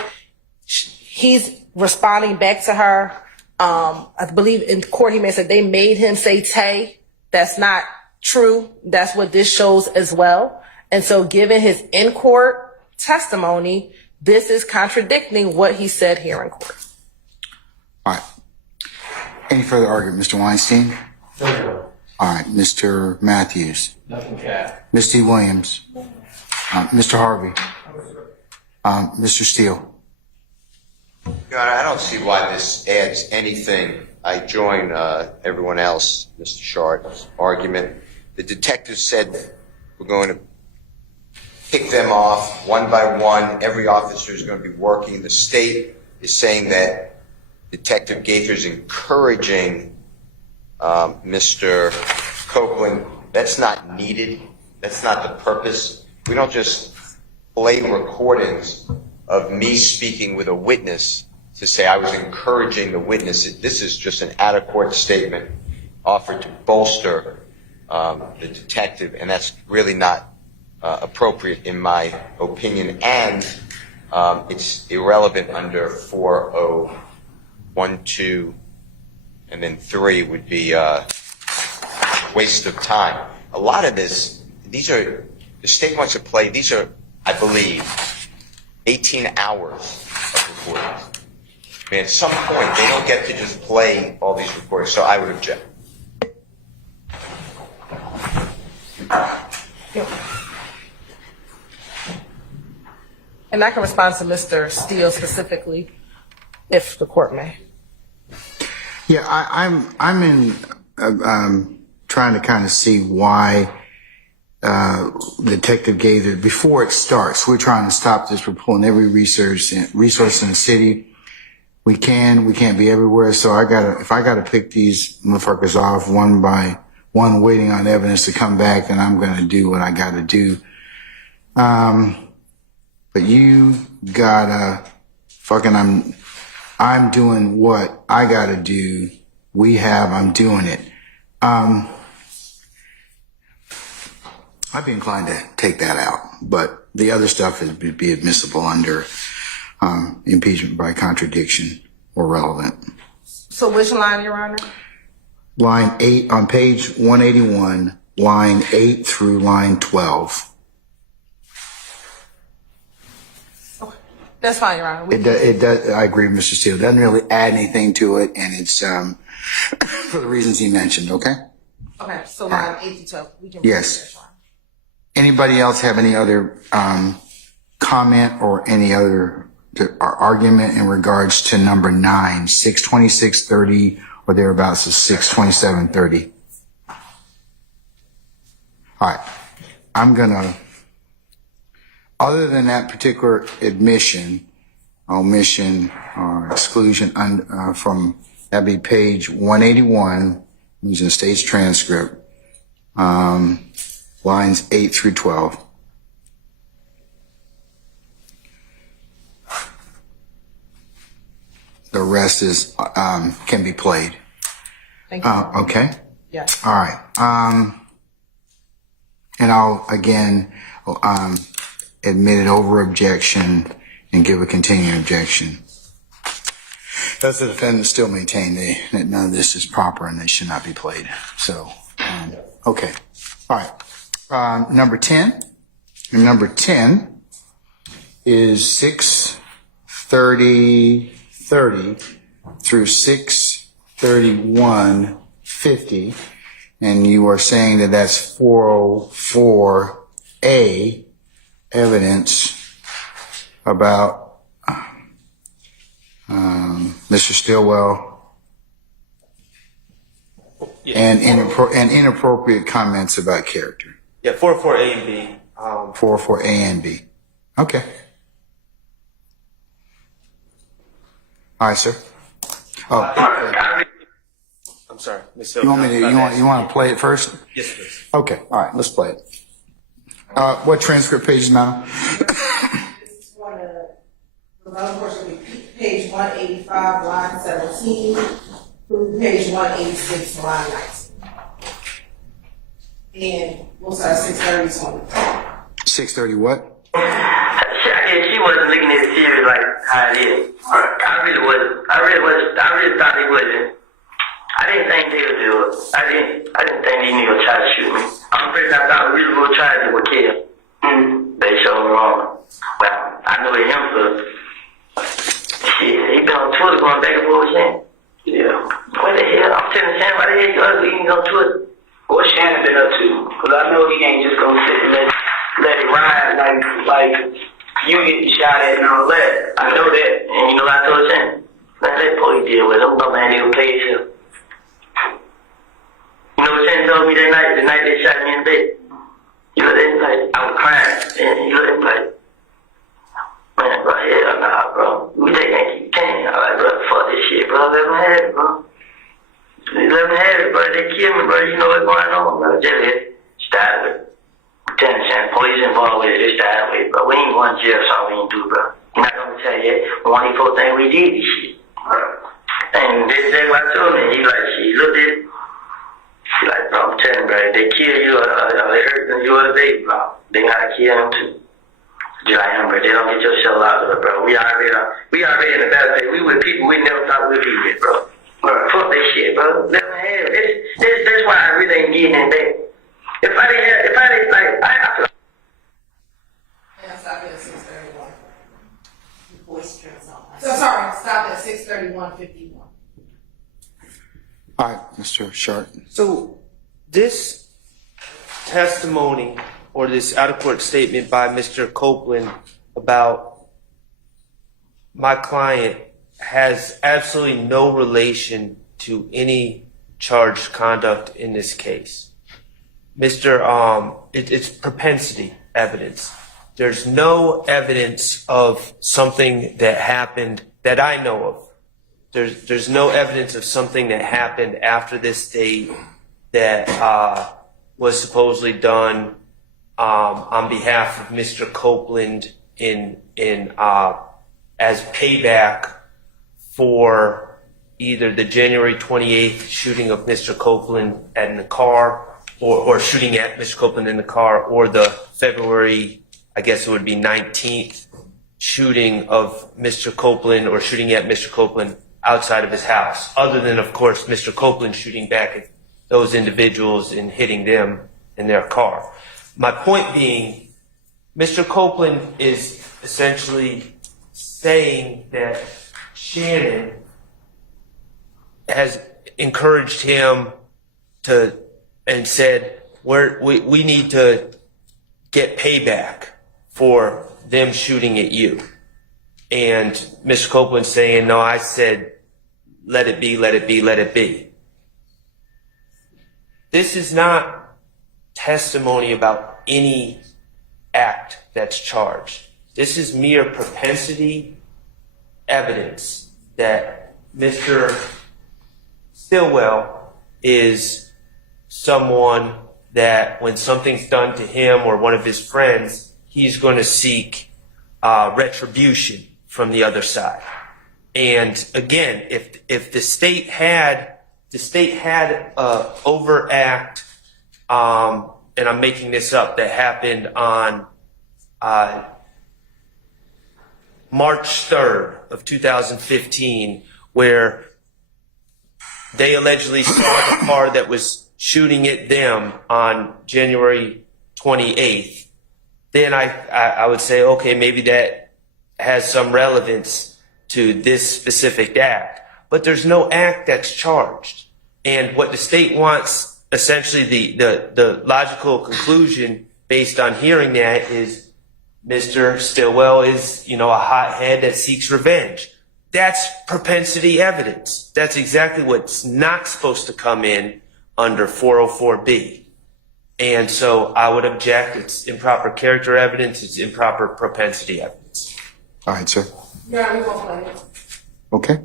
He's responding back to her. I believe in court he may have said they made him say Tay. That's not true. That's what this shows as well. And so given his in-court testimony, this is contradicting what he said here in court. All right. Any further argument, Mr. Weinstein? No. All right. Mr. Matthews? Nothing, Cat. Ms. T. Williams? Mr. Harvey? Mr. Steele? Your Honor, I don't see why this adds anything. I join everyone else, Mr. Sharp's argument. The detective said that we're going to pick them off one by one. Every officer is going to be working. The state is saying that Detective Gaither is encouraging Mr. Copeland. That's not needed. That's not the purpose. We don't just play recordings of me speaking with a witness to say I was encouraging the witness. This is just an out-of-court statement offered to bolster the detective, and that's really not appropriate in my opinion, and it's irrelevant under 4012, and then 3 would be waste of time. A lot of this, the state wants to play, these are, I believe, 18 hours of recordings. I mean, at some point, they don't get to just play all these recordings, so I would object. And I can respond to Mr. Steele specifically. if the court may. Yeah, I'm in trying to kind of see why detective gave it before it starts. We're trying to stop this. We're pulling every resource in the city. We can't be everywhere. So if I gotta pick these motherfuckers off one by one, waiting on evidence to come back, then I'm gonna do what I gotta do. But you gotta I'm doing what I gotta do. I'm doing it. I'd be inclined to take that out, but the other stuff would be admissible under impeachment by contradiction or relevant. So which line, Your Honor? Line 8 on page 181, line 8 through line 12. Okay. That's fine, Your Honor. It does. I agree with Mr. Steele. It doesn't really add anything to it, and it's for the reasons he mentioned. Okay. Okay. So line 8 to 12. We can. Yes. Anybody else have any other comment or any other argument in regards to number 9, 62630 or thereabouts is 62730? All right. I'm gonna, other than that particular omission, or exclusion from, that'd be page 181, using the state's transcript, lines 8 through 12. The rest is can be played. Thank you. Okay. Yes. All right. And I'll again admit it over objection and give a continuing objection. Does the defendant still maintain that none of this is proper and they should not be played? So, okay. All right. Number 10. And number 10 is 630 through 63150. And you are saying that that's 404A evidence about Mr. Stillwell and inappropriate comments about character. Yeah, 404A and B. 404A and B. Okay. All right, sir. Oh, I'm sorry, Ms. Hill. you want to play it first? Yes, please. Okay. All right. Let's play it. What transcript page now? Page 185, line 17, through page 186, line 19. And we'll start 630. 630 what? She wasn't looking at it serious like how it is. I really wasn't. I really thought he wasn't. I didn't think they would do it. I didn't think these niggas try to shoot me. I'm afraid I thought we were trying to do a kill. They showed me wrong. Well, I know it him for shit. He been on Twitter going back and forth with Shannon. Yeah. What the hell? I'm telling Shannon, why the hell you ugly? You on Twitter? What Shannon been up to? Because I know he ain't just gonna sit and let it ride like you getting shot at and all that. I know that. And you know what I told Shannon? Let that boy deal with him. No man, he'll play himself. You know what Shannon told me that night? The night they shot me in bed. You let him play. I was crying. And you let him play. Man, bro, hell nah, bro. We take that you can. I'm like, bro, fuck this shit, bro. Let him have it, bro. Let him have it, bro. They kill me, bro. You know what's going on, bro. Just hit. Started with Lieutenant Shannon. Police involved with it. They started with it, bro. We ain't going to jail, so we ain't do, bro. You're not going to tell you one of these folks think we did this shit. And that's what I told him. He like, she looked at it. She like, bro, I'm telling you, bro. If they kill you or they hurt you or the baby, bro, they got to kill him too. Just like him, bro. They don't get your shell out of it, bro. We already in the battle phase. We with people we never thought we'd be with, bro. Bro, fuck that shit, bro. Let them have it. That's why I really ain't getting in bed. If I didn't, I feel like. And stop at 631. Voice turns on. So sorry, stop at 631:51. All right, Mr. Sharp. So this testimony or this out-of-court statement by Mr. Copeland about my client has absolutely no relation to any charged conduct in this case. It's propensity evidence. There's no evidence of something that happened that I know of. There's no evidence of something that happened after this date that was supposedly done on behalf of Mr. Copeland in as payback for either the January 28th shooting of Mr. Copeland in the car, or shooting at Mr. Copeland in the car, or the February, I guess it would be 19th shooting of Mr. Copeland, or shooting at Mr. Copeland outside of his house, other than, of course, Mr. Copeland shooting back at those individuals and hitting them in their car. My point being, Mr. Copeland is essentially saying that Shannon has encouraged him to, and said, we need to get payback for them shooting at you. And Mr. Copeland saying, no, I said, let it be, let it be, let it be. This is not testimony about any act that's charged. This is mere propensity evidence that Mr. Stillwell is someone that when something's done to him or one of his friends, he's going to seek retribution from the other side. And again, if the state had overact, and I'm making this up, that happened on March 3rd of 2015, where they allegedly saw the car that was shooting at them on January 28th, then I would say, okay, maybe that has some relevance to this specific act. But there's no act that's charged. And what the state wants, essentially the logical conclusion based on hearing that, is Mr. Stillwell is, a hothead that seeks revenge. That's propensity evidence. That's exactly what's not supposed to come in under 404B. And so I would object. It's improper character evidence. It's improper propensity evidence. All right, sir. Yeah, we won't play it. Okay.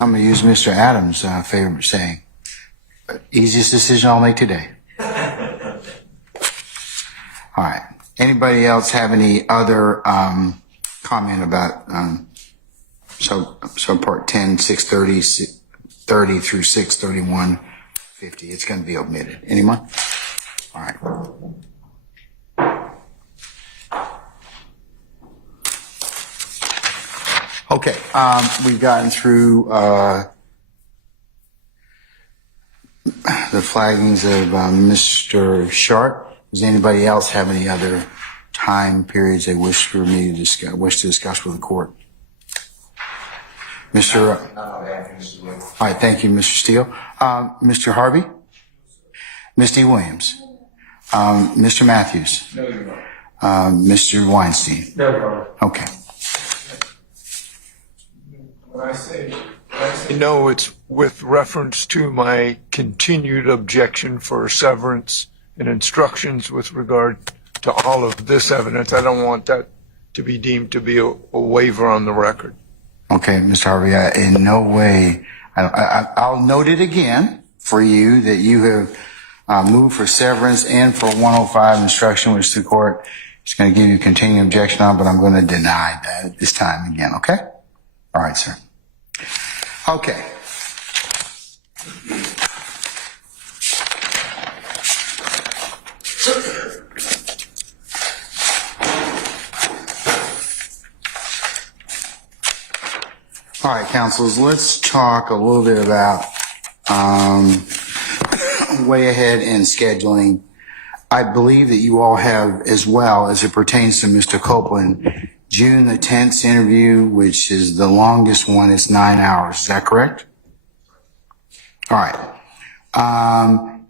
I'm going to use Mr. Adams' favorite saying, easiest decision I'll make today. All right. Anybody else have any other comment about subpart 10, 630, 30 through 631, 50? It's going to be omitted. Anyone? All right. Okay, we've gotten through the flaggings of Mr. Sharp. Does anybody else have any other time periods they wish for me to discuss with the court? Mr. All right, thank you, Mr. Steele. Mr. Harvey? Ms. Williams? Mr. Matthews? No, Your Honor. Mr. Weinstein? No, Your Honor. Okay. When I say no, it's with reference to my continued objection for severance and instructions with regard to all of this evidence. I don't want that to be deemed to be a waiver on the record. Okay, Mr. Harvey, in no way, I'll note it again for you that you have moved for severance and for 105 instruction, which the court is going to give you continuing objection on, but I'm going to deny that this time again, okay? All right, sir. Okay. All right, councils, let's talk a little bit about way ahead in scheduling. I believe that you all have, as well as it pertains to Mr. Copeland, June the 10th interview, which is the longest one. It's 9 hours. Is that correct? All right.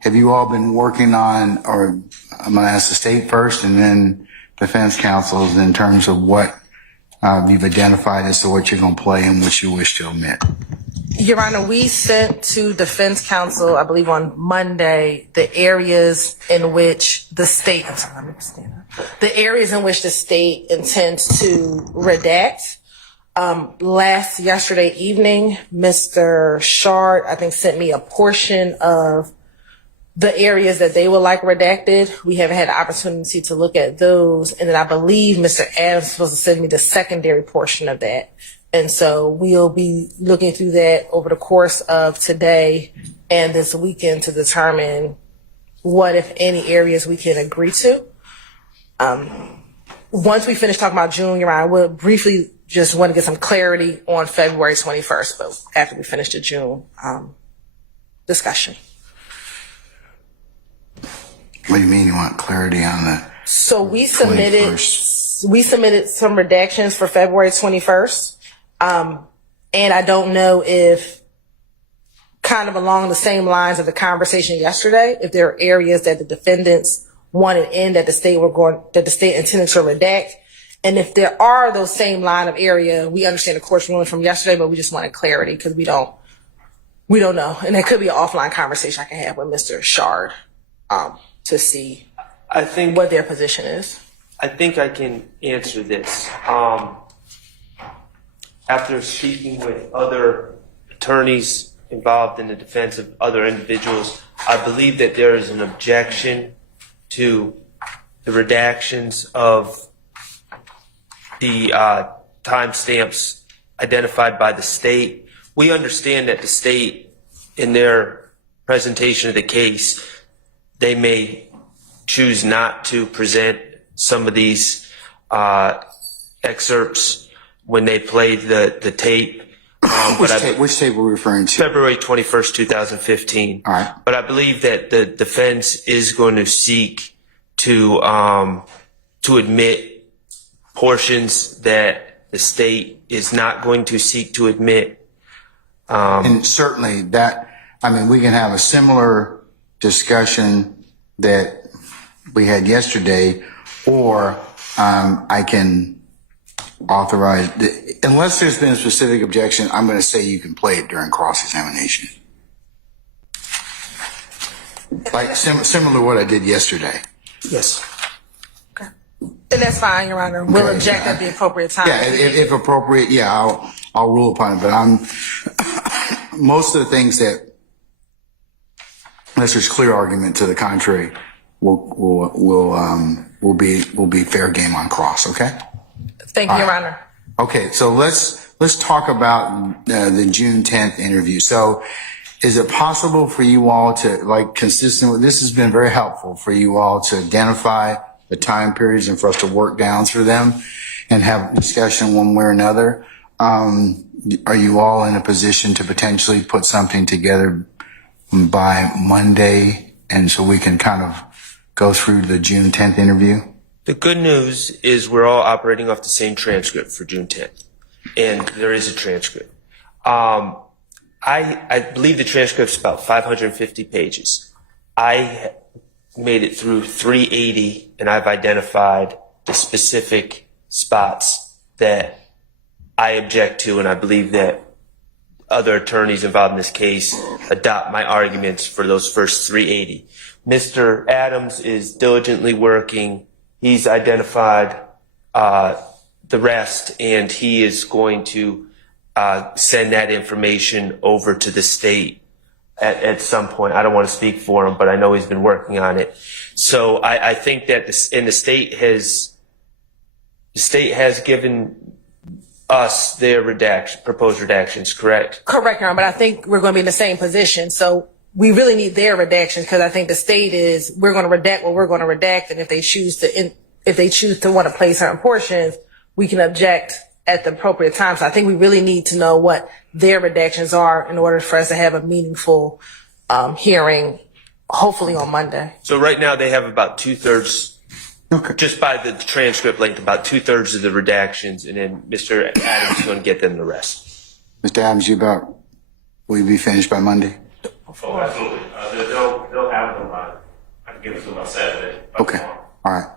Have you all been working on, or I'm going to ask the state first and then defense counsels in terms of what you've identified as to what you're going to play and what you wish to omit? Your Honor, we sent to defense counsel, I believe on Monday, the areas in which the state, I'm sorry, let me stand up. The areas in which the state intends to redact. Yesterday evening, Mr. Shard, I think, sent me a portion of the areas that they would like redacted. We haven't had the opportunity to look at those. And then I believe Mr. Adams is supposed to send me the secondary portion of that. And so we'll be looking through that over the course of today and this weekend to determine what, if any, areas we can agree to. Once we finish talking about June, Your Honor, I will briefly just want to get some clarity on February 21st, but after we finish the June discussion. What do you mean you want clarity on the So we submitted 21st? some redactions for February 21st. And I don't know if, kind of along the same lines of the conversation yesterday, if there are areas that the defendants wanted in that the state intended to redact. And if there are those same line of area, we understand the court's ruling from yesterday, but we just wanted clarity because we don't know. And that could be an offline conversation I can have with Mr. Shard, to see what their position is. I think I can answer this. After speaking with other attorneys involved in the defense of other individuals, I believe that there is an objection to the redactions of the timestamps identified by the state. We understand that the state, in their presentation of the case, they may choose not to present some of these excerpts when they play the tape. Which tape are we referring to? February 21st, 2015. All right. But I believe that the defense is going to seek to admit portions that the state is not going to seek to admit. And certainly we can have a similar discussion that we had yesterday, or I can authorize, unless there's been a specific objection, I'm going to say you can play it during cross-examination. Like similar to what I did yesterday. Yes. Okay. And that's fine, Your Honor. We'll object at the appropriate time. Yeah, if appropriate, I'll rule upon it. But most of the things that, unless there's clear argument to the contrary, will be fair game on cross. Okay. Thank you, Your Honor. Okay, so let's talk about the June 10th interview. So, is it possible for you all to, consistent with this, has been very helpful for you all to identify the time periods and for us to work down through them and have discussion one way or another? Are you all in a position to potentially put something together by Monday, and so we can kind of go through the June 10th interview? The good news is we're all operating off the same transcript for June 10th, and there is a transcript. I believe the transcript's about 550 pages. I made it through 380, and I've identified the specific spots that I object to, and I believe that other attorneys involved in this case adopt my arguments for those first 380. Mr. Adams is diligently working. He's identified the rest, and he is going to send that information over to the state at some point. I don't want to speak for him, but I know he's been working on it. So I think that the state has given us their proposed redactions, correct? Correct, Your Honor, but I think we're going to be in the same position. So we really need their redactions, because I think the state is, we're going to redact what we're going to redact, and if they choose to want to play certain portions, we can object at the appropriate time. So I think we really need to know what their redactions are in order for us to have a meaningful hearing, hopefully on Monday. So right now they have about 2/3. Okay. Just by the transcript length, about 2/3 of the redactions, and then Mr. Adams is going to get them the rest. Mr. Adams, will you be finished by Monday? Oh, absolutely. They'll have them by, I can give it to them on Saturday. Okay. All right.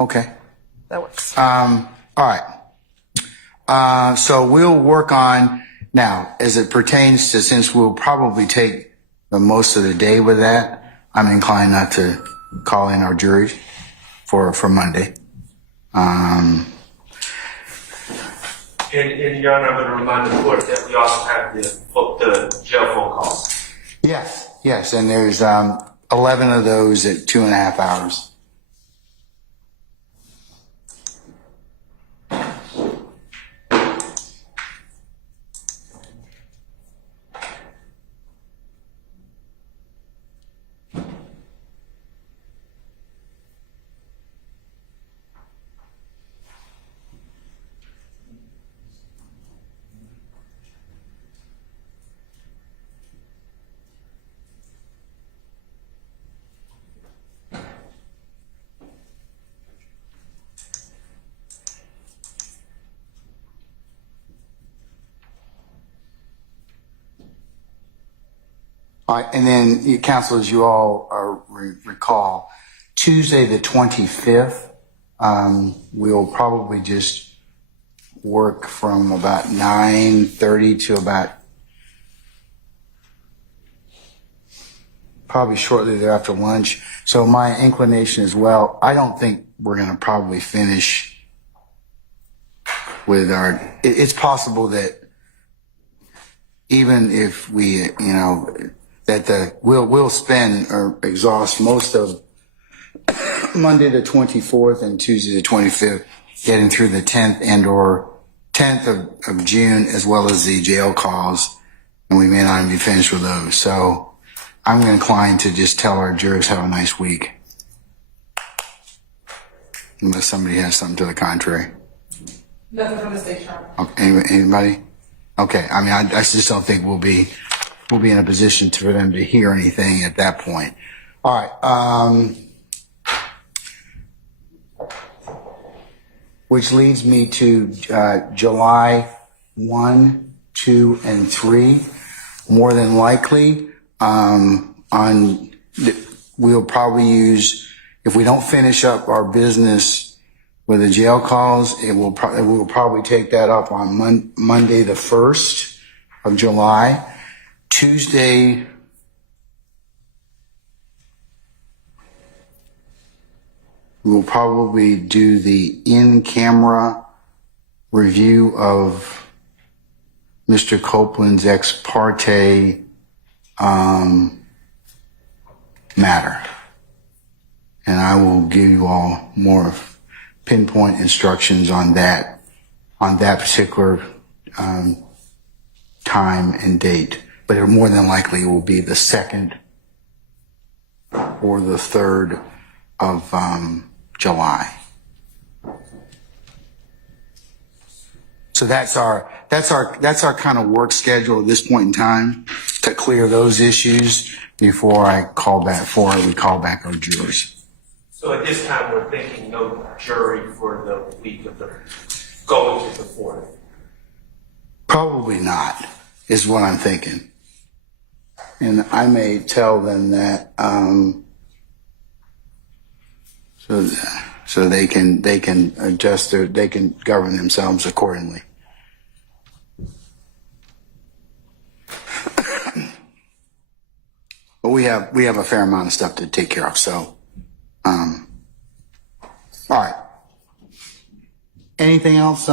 Okay. That works. All right. So we'll work on, now, as it pertains to, since we'll probably take the most of the day with that, I'm inclined not to call in our juries for Monday. And Your Honor, I'm going to remind the court that we also have the jail phone calls. Yes, and there's 11 of those at 2.5 hours. All right, and then, you counsel, as you all recall, Tuesday the 25th, we'll probably just work from about 9:30 to about probably shortly thereafter lunch. So my inclination as well, I don't think we're going to probably finish with our, it's possible that even if we, that we'll spend or exhaust most of Monday the 24th and Tuesday the 25th getting through the 10th and or 10th of June, as well as the jail calls, and we may not even be finished with those. So I'm inclined to just tell our jurors have a nice week, unless somebody has something to the contrary. Nothing from the station. Okay, anybody? Okay, I mean, I just don't think we'll be in a position for them to hear anything at that point. All right. Which leads me to July 1, 2, and 3. More than likely, we'll probably use, if we don't finish up our business with the jail calls, we'll probably take that up on Monday the 1st of July. Tuesday, we'll probably do the in-camera review of Mr. Copeland's ex parte matter. And I will give you all more pinpoint instructions on that particular time and date. But it more than likely will be the 2nd or the 3rd of July. So that's our kind of work schedule at this point in time to clear those issues before we call back our jurors. So at this time, we're thinking no jury for the week of going to the 4th. Probably not, is what I'm thinking. And I may tell them that so they can adjust they can govern themselves accordingly. But we have a fair amount of stuff to take care of. So, all right. Anything else,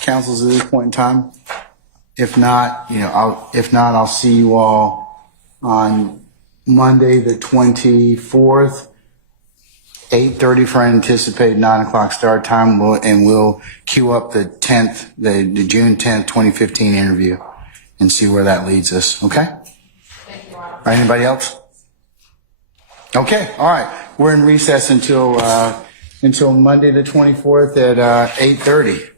councils, at this point in time? If not, I'll see you all on Monday the 24th, 8:30 for an anticipated 9:00 start time, and we'll queue up the 10th, the June 10th, 2015 interview, and see where that leads us. Okay. Thank you, Ron. All right, anybody else? Okay. All right. We're in recess until Monday the 24th at 8:30.